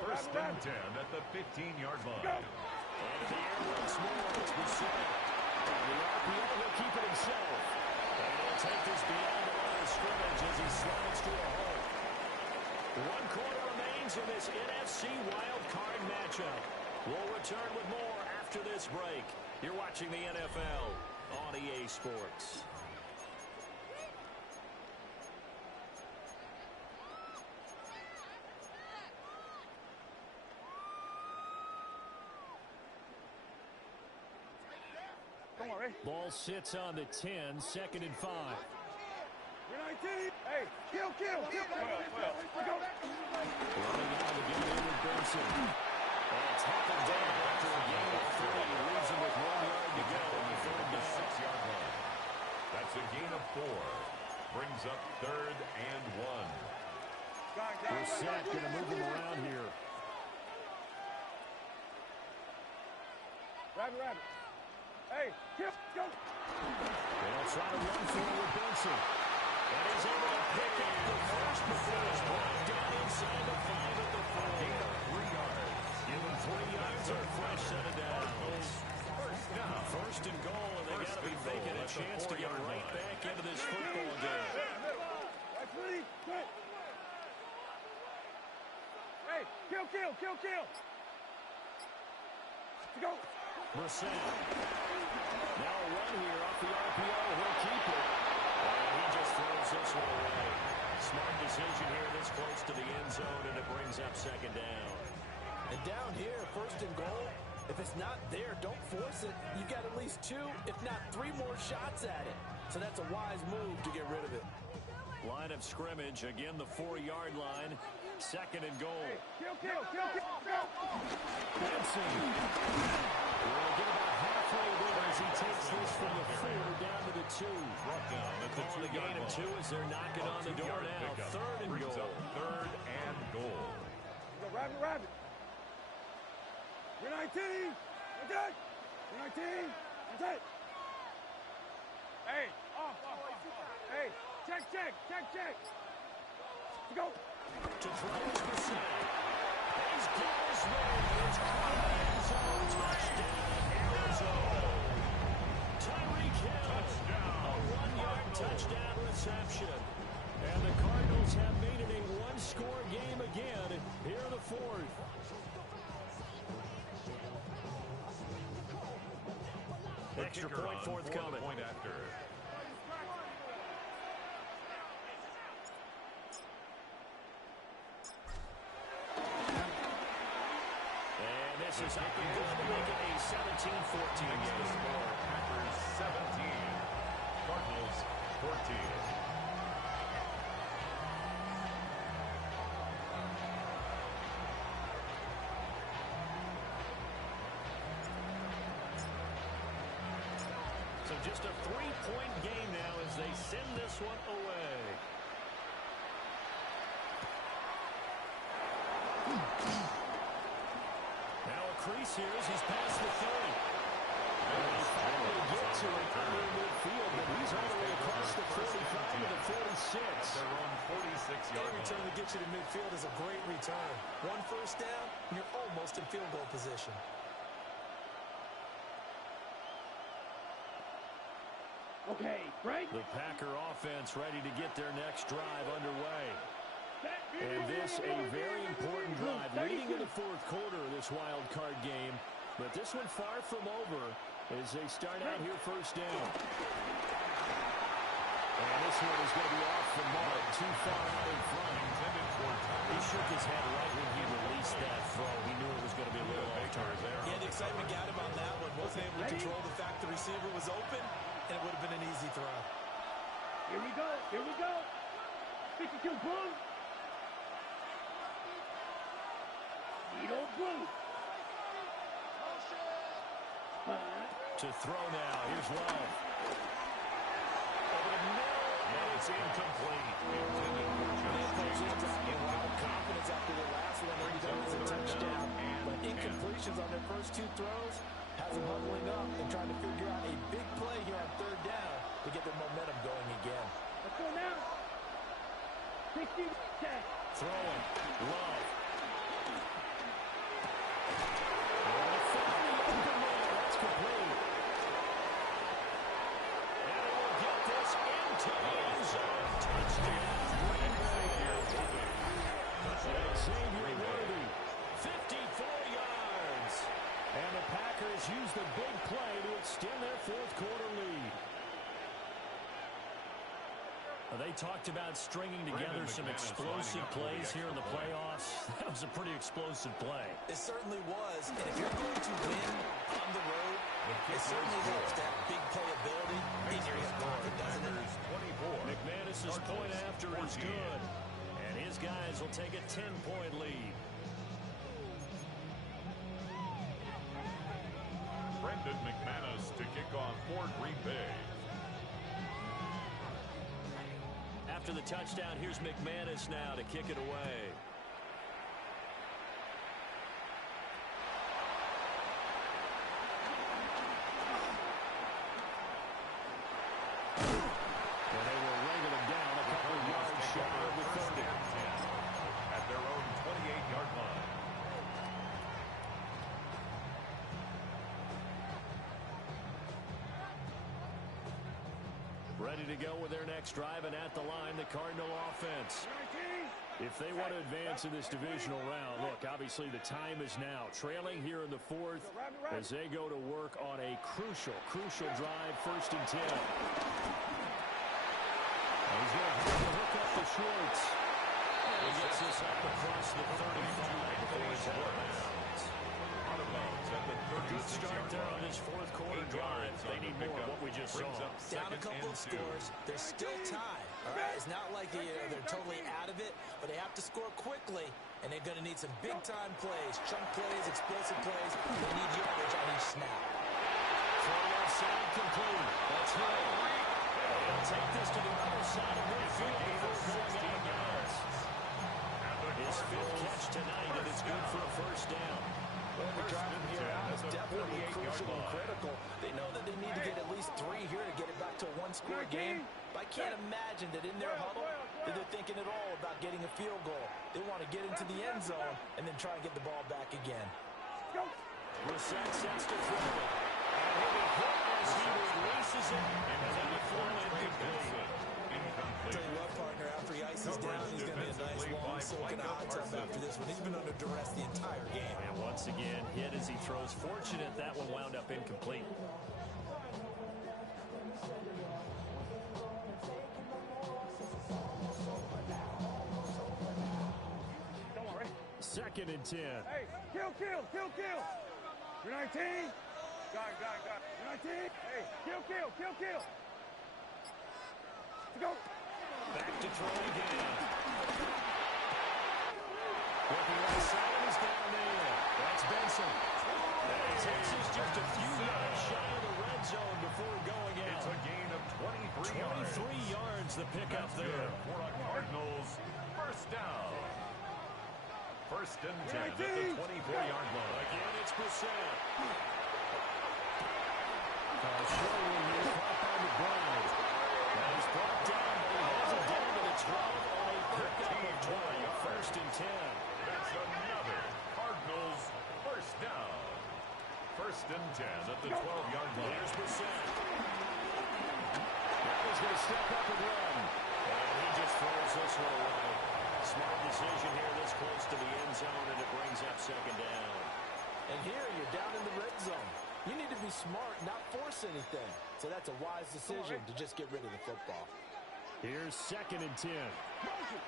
First and 10 at the 15-yard line. And the air once more. It's Brissett. And the RPO will keep it himself. And he'll take this beyond the line of scrimmage as he slides to a hole. 1 quarter remains in this NFC Wild Card matchup. We'll return with more after this break. You're watching the NFL on EA Sports. Ball sits on the 10, second and 5. Hey, kill. Running out again in with Benson. And tackled down after a gain of 3. Leaves him with 1 yard to go on the third down. 6-yard line. That's a gain of 4. Brings up third and 1. Brissett going to move him around here. Rabbit. Hey, kill, go. They'll try to run for it with Benson. And he's able to pick up the first before it's brought down inside the 5 at the 4. Gain of 3 yards. Give him 3 yards on a fresh set of downs. First down. First and goal, and they got to be thinking a chance to get right back into this football game. Hey, kill. Go. Brissett. Now a run here off the RPO. He'll keep it. And he just throws this one away. Smart decision here this close to the end zone, and it brings up second down. And down here, first and goal, if it's not there, don't force it. You got at least 2, if not 3 more shots at it. So that's a wise move to get rid of it. Line of scrimmage, again the 4-yard line. Second and goal. Kill. Benson. We'll get about halfway there as he takes this from the 4 down to the 2. Brought down at the 2-yard Gain of 2 as they're knocking on the door now. Third and Brings goal. up third and goal. Rabbit. You're 19. Okay. You're 19. That's it. Hey, off. Hey, check. Go. To throw is Brissett. He's got his way. It's caught in the end zone. Touchdown, Arizona. Tyreek Hill. Touchdown. A 1-yard touchdown reception. And the Cardinals have made it a 1-score game again here in the 4th. Extra point forthcoming. Point after. And this is up and good to make it a 17-14 game. Packers 17. Cardinals 14. So just a 3-point game now as they send this one away. Now a crease here as he's past the 30. And he finally gets to it under midfield, but he's all the way across the 45 to the 46. Their own 46-yard Any return line. to get you to midfield is a great return. 1 first down, you're almost in field goal position. Okay, break. The Packer offense ready to get their next drive underway. And this a very important drive leading in the 4th quarter of this wild card game. But this one far from over as they start out here first down. And this one is going to be off the mark, too far out in front. Intended for Tommy shook his head right when he released that throw. He knew it was going to be a little off target. Yeah, the excitement got him on that one. Wasn't able to control the fact the receiver was open, and it would have been an easy throw. Here we go. Here we go. 52 boom. Zero boom. To throw now. Here's Love. Over the middle, and it's incomplete. A lot of confidence after the last one that he done as a touchdown. But incompletions on their first two throws has them huddling up and trying to figure out a big play here on third down to get their momentum going again. Let's go now. 60, 10. Throwing. Love. That's complete. And he will get this into the end zone. Touchdown. Xavier Worthy, 54 yards. And the Packers use the big play to extend their fourth quarter lead. They talked about stringing together some explosive plays here in the playoffs. That was a pretty explosive play. It certainly was. And if you're going to win on the road, it certainly helps to have big playability in your hip pocket, doesn't it? McManus's point after is good. And his guys will take a 10-point lead. Brendan McManus to kick off for Green Bay. After the touchdown, here's McManus now to kick it away. And they will wrangle him down a couple of yards shy of the 30. At their own 28-yard line. Ready to go with their next drive, and at the line, the Cardinal offense. If they want to advance in this divisional round, look, obviously the time is now. Trailing here in the fourth as they go to work on a crucial drive, 1st and 10. And he's going to hook up to Schwartz. And he gets this up across the 35 before he's out of bounds. A good start there on this fourth quarter drive. They need more of what we just saw. Down a couple of scores. There's still time. All right, it's not like they're totally out of it, but they have to score quickly, and they're going to need some big-time plays, chunk plays, explosive plays. They need yardage on each snap. Throw left side complete. That's Hill. They'll take this to the other side of midfield before going out of bounds. His 5th catch tonight, and it's good for a 1st down. Well, the driving here out is definitely crucial and critical. They know that they need to get at least 3 here to get it back to a one-score game. But I can't imagine that in their huddle that they're thinking at all about getting a field goal. They want to get into the end zone and then try and get the ball back again. Brissett sets to throw it. And he'll be hit as he releases it. And then the throw incomplete. Tell you what, partner, after he ices down, he's going to be a nice long soaking hot tub after this one. He's been under duress the entire game. And once again, hit as he throws. Fortunate that one wound up incomplete. Don't worry. 2nd and 10. Hey, kill. You're 19. Got it. You're 19. Hey, kill. Let's go. Back to throw again. Working right side, he's down there. That's Benson. And Texas just a few yards shy of the red zone before going out. It's a gain of 23 yards the pickup there. For a Cardinals 1st down. 1st and 10 at the 24-yard line. Again, it's Brissett. Showing here, caught by McBride. Now he's brought down, but he has it down to the 12 on a pickup of 20. 1st and 10. That's another Cardinals 1st down. 1st and 10 at the 12-yard line. There's Brissett. Now he's going to step up and run. And he just throws this one away. Smart decision here this close to the end zone, and it brings up 2nd down. And here you're down in the red zone. You need to be smart, not force anything. So that's a wise decision to just get rid of the football. Here's 2nd and 10. Motion.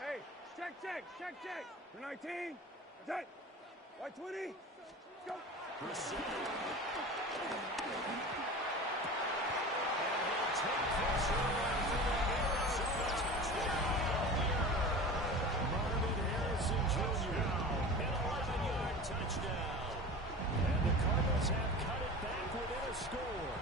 Hey, check. For 19. Set. White 20. Go. Brissett. And he'll take this one for the Arizona touchdown. Marvin Harrison Jr. An 11-yard touchdown. And the Cardinals have cut it back within a score.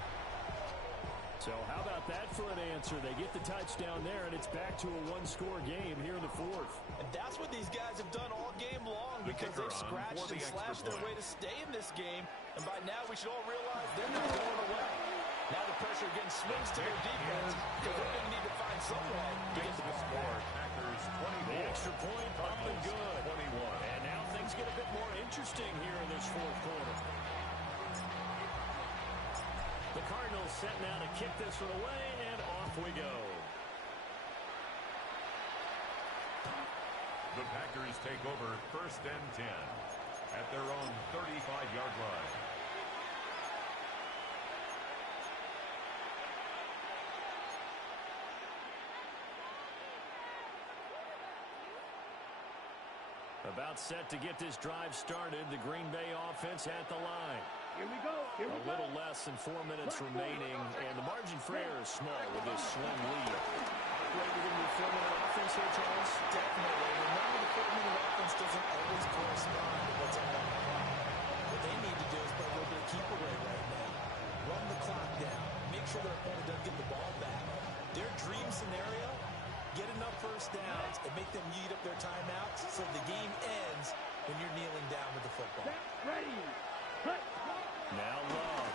So how about that for an answer? They get the touchdown there, and it's back to a one-score game here in the fourth. And that's what these guys have done all game long because they've scratched and slashed their way to stay in this game. And by now, we should all realize they're not going away. Now the pressure again swings to their defense because they're going to need to find some way to get the ball back. Packers 24. The extra point up and good. 21. And now things get a bit more interesting here in this fourth quarter. The Cardinals set now to kick this one away, and off we go. The Packers take over 1st and 10 at their own 35-yard line. About set to get this drive started. The Green Bay offense at the line. Here we go. A little less than 4 minutes remaining, and the margin for error is small with this slim lead. Operate within the 4-minute offense here, Charles? Definitely. Remember, the 4-minute offense doesn't always correspond to what's on the clock. What they need to do is play a little bit of keep away right now. Run the clock down. Make sure their opponent doesn't get the ball back. Their dream scenario, get enough first downs and make them eat up their timeouts so the game ends when you're kneeling down with the football. Ready. Cut. Now Love.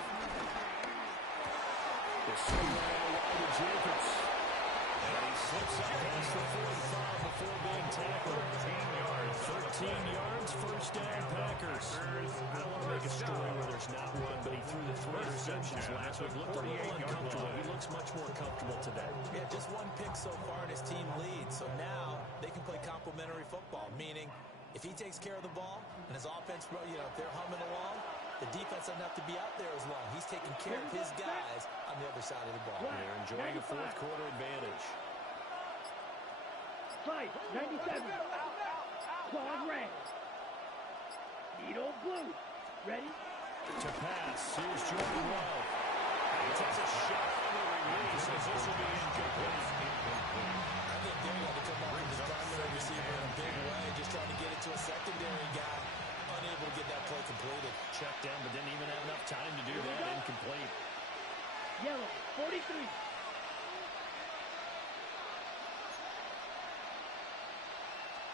The swing right away to Jacobs. And he slips up past the 45 before being tackled. 13 yards, first down Packers. I don't want to make a story where there's not one, but he threw the 3 interceptions last week. Looked a little uncomfortable. He looks much more comfortable today. Yeah, just one pick so far and his team leads. So now they can play complementary football, meaning if he takes care of the ball and his offense, if they're humming along, the defense doesn't have to be out there as long. He's taking care of his guys on the other side of the ball. They're enjoying a fourth quarter advantage. Fight. 97. Claws red. Needle blue. Ready? To pass. Here's Jordan Love. He takes a shot on the release as this will be incomplete. I think they're going to come up with his primary receiver in a big way, just trying to get it to a secondary guy. Unable to get that play completed. Checked down, but didn't even have enough time to do that. Incomplete. Yellow. 43.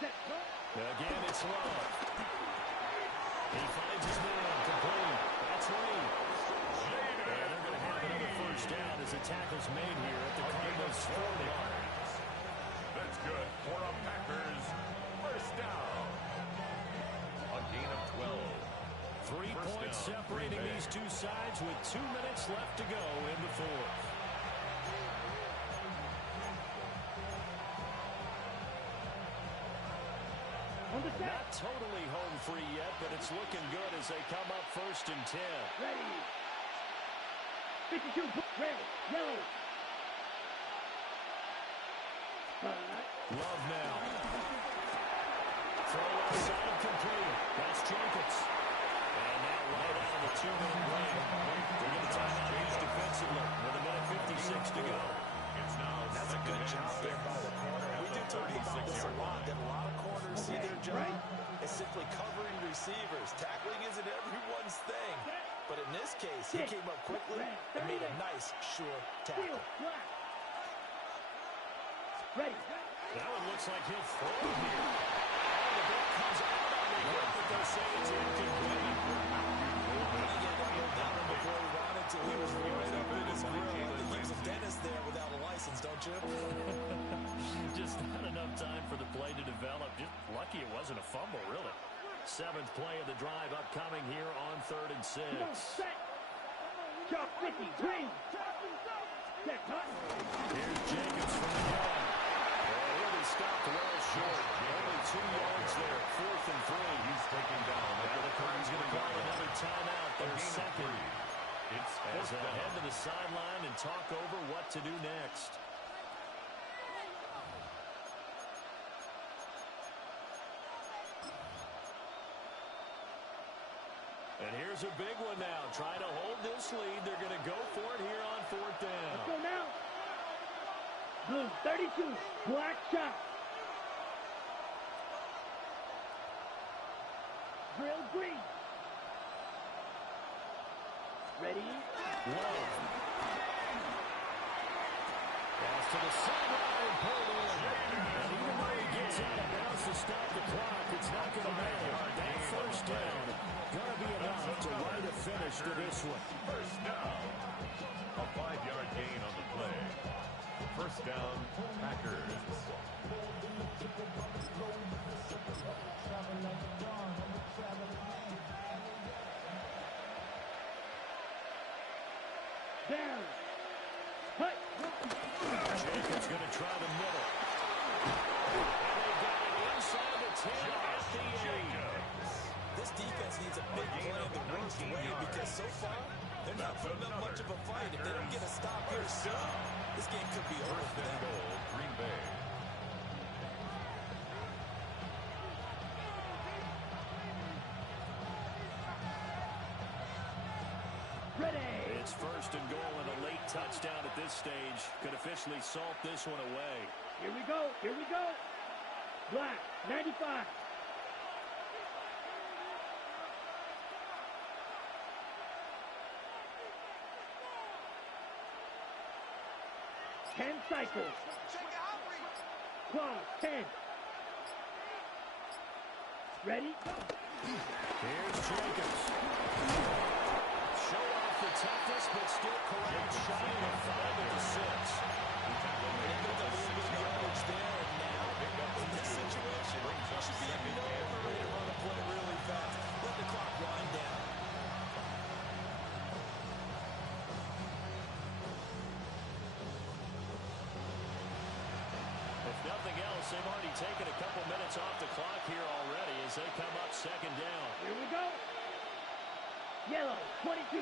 Set. Again, it's Love. He finds his man. Complete. That's Lee. And they're going to have another first down as the tackle's made here at the Cardinals' 40. That's good for a Packers first down. A gain of 12. 3 points separating these two sides with 2 minutes left to go in the fourth. Not totally home free yet, but it's looking good as they come up 1st and 10. Ready. 52. Red. Yellow. Love now. Throw inside, complete. That's Jacobs. And now right out of the 2-minute break. They get a timeout used defensively with a minute 56 to go. It's now That's a good job there by the corner. We do talk about this a lot, that a lot of corners see their job is simply covering receivers. Tackling isn't everyone's thing. But in this case, he came up quickly and made a nice, sure tackle. Ready. That one looks like he'll throw it here. And the ball comes out on the hip, but they'll say it's incomplete. Down him before he wanted to. He was right up in his grill. I think he was a dentist there without a license, don't you? Just not enough time for the play to develop. Just lucky it wasn't a fumble, really. 7th play of the drive upcoming here on 3rd and 6. Set. Chop 50. Green. Set. Cut. Here's Jacobs from the gun. Really stopped well short. Only 2 yards there. 4th and 3. He's taken down. Now the Cardinals going to call another timeout. Their second. As they head to the sideline and talk over what to do next. And here's a big one now. Trying to hold this lead. They're going to go for it here on 4th down. Let's go now. Blue 32, black shot. Drill green. Ready? Low. Pass to the sideline, pulled in. And even though he gets out of bounds to stop the clock, it's not going to matter. That 1st down going to be enough to write a finish to this one. 1st down. A 5-yard gain on the play. 1st down, Packers. Down. Hut. Jacobs going to try the middle. And they got it inside the 10 at the 8. This defense needs a big play in the worst way because so far, they're not putting up much of a fight. If they don't get a stop here soon, this game could be over for them. Green Bay. Ready. It's 1st and goal, and a late touchdown at this stage could officially salt this one away. Here we go. Here we go. Black 95. Ten cycles. Claw 10. Ready? Here's Jacobs. Show off the toughness, but still correct. Shot in the 5 at the 6. He picked up a little bit of yardage there, and now in this situation, should be in no hurry to run a play really fast. Let the clock wind down. If nothing else, they've already taken a couple minutes off the clock here already as they come up 2nd down. Here we go. Yellow 22.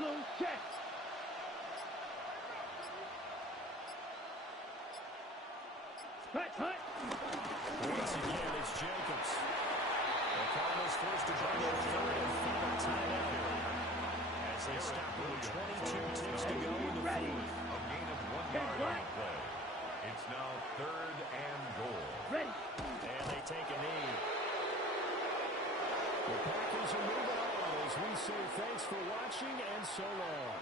Blue check. Hut, hut. Once again, it's Jacobs. The Cardinals forced to bring in 3rd and 4 timeout here as they stop with 22 ticks to go in the 4th. A gain of 1 yard on the play. It's now 3rd and goal. Ready. And they take a knee. The Packers are moving on as we say thanks for watching and so long.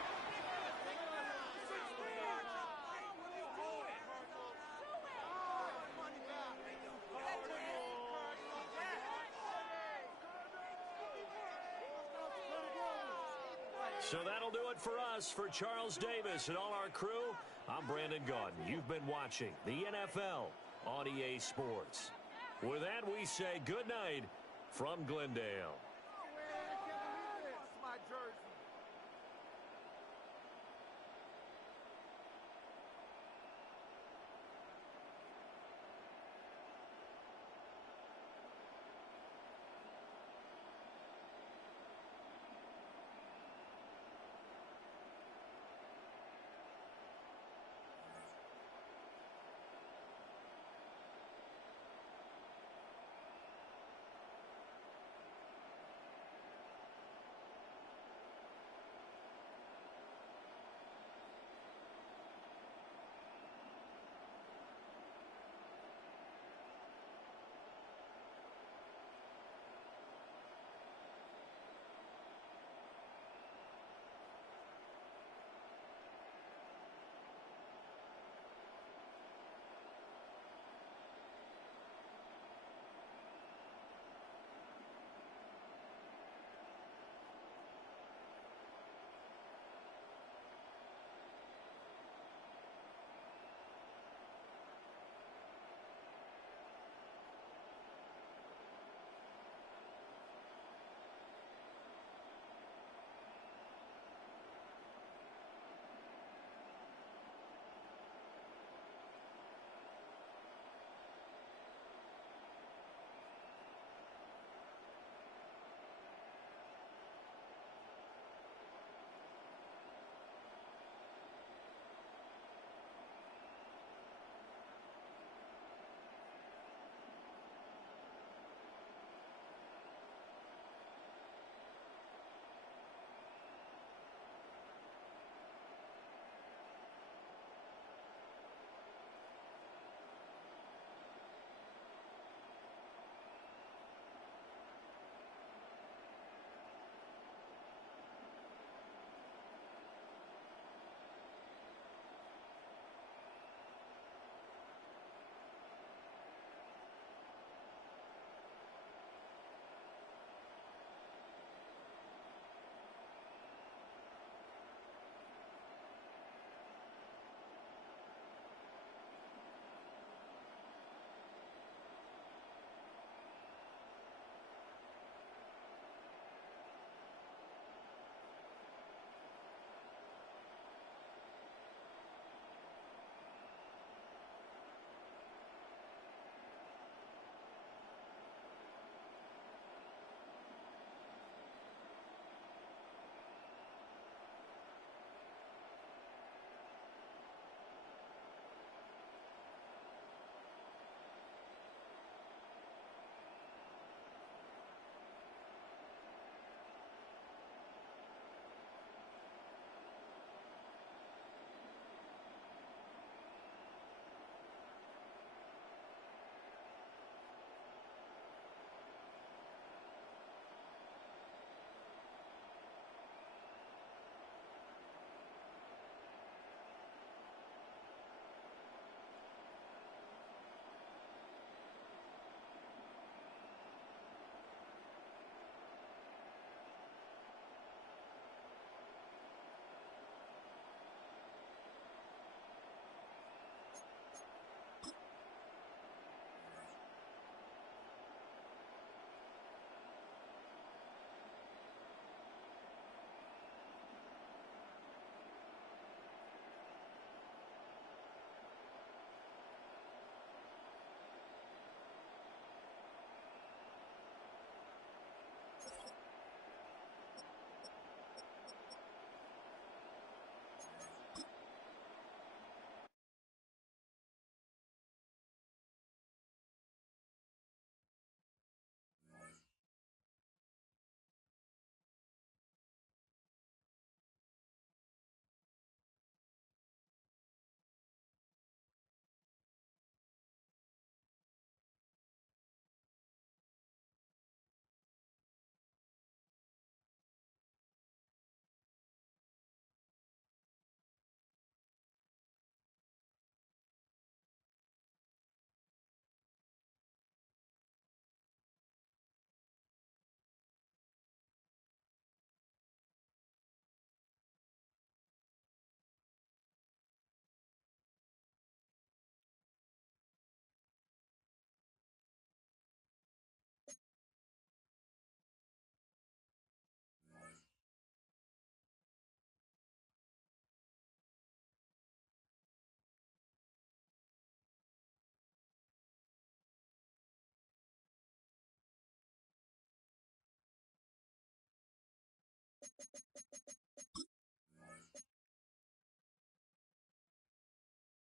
So that'll do it for us. For Charles Davis and all our crew, I'm Brandon Gaudin. You've been watching the NFL on EA Sports. With that, we say good night from Glendale.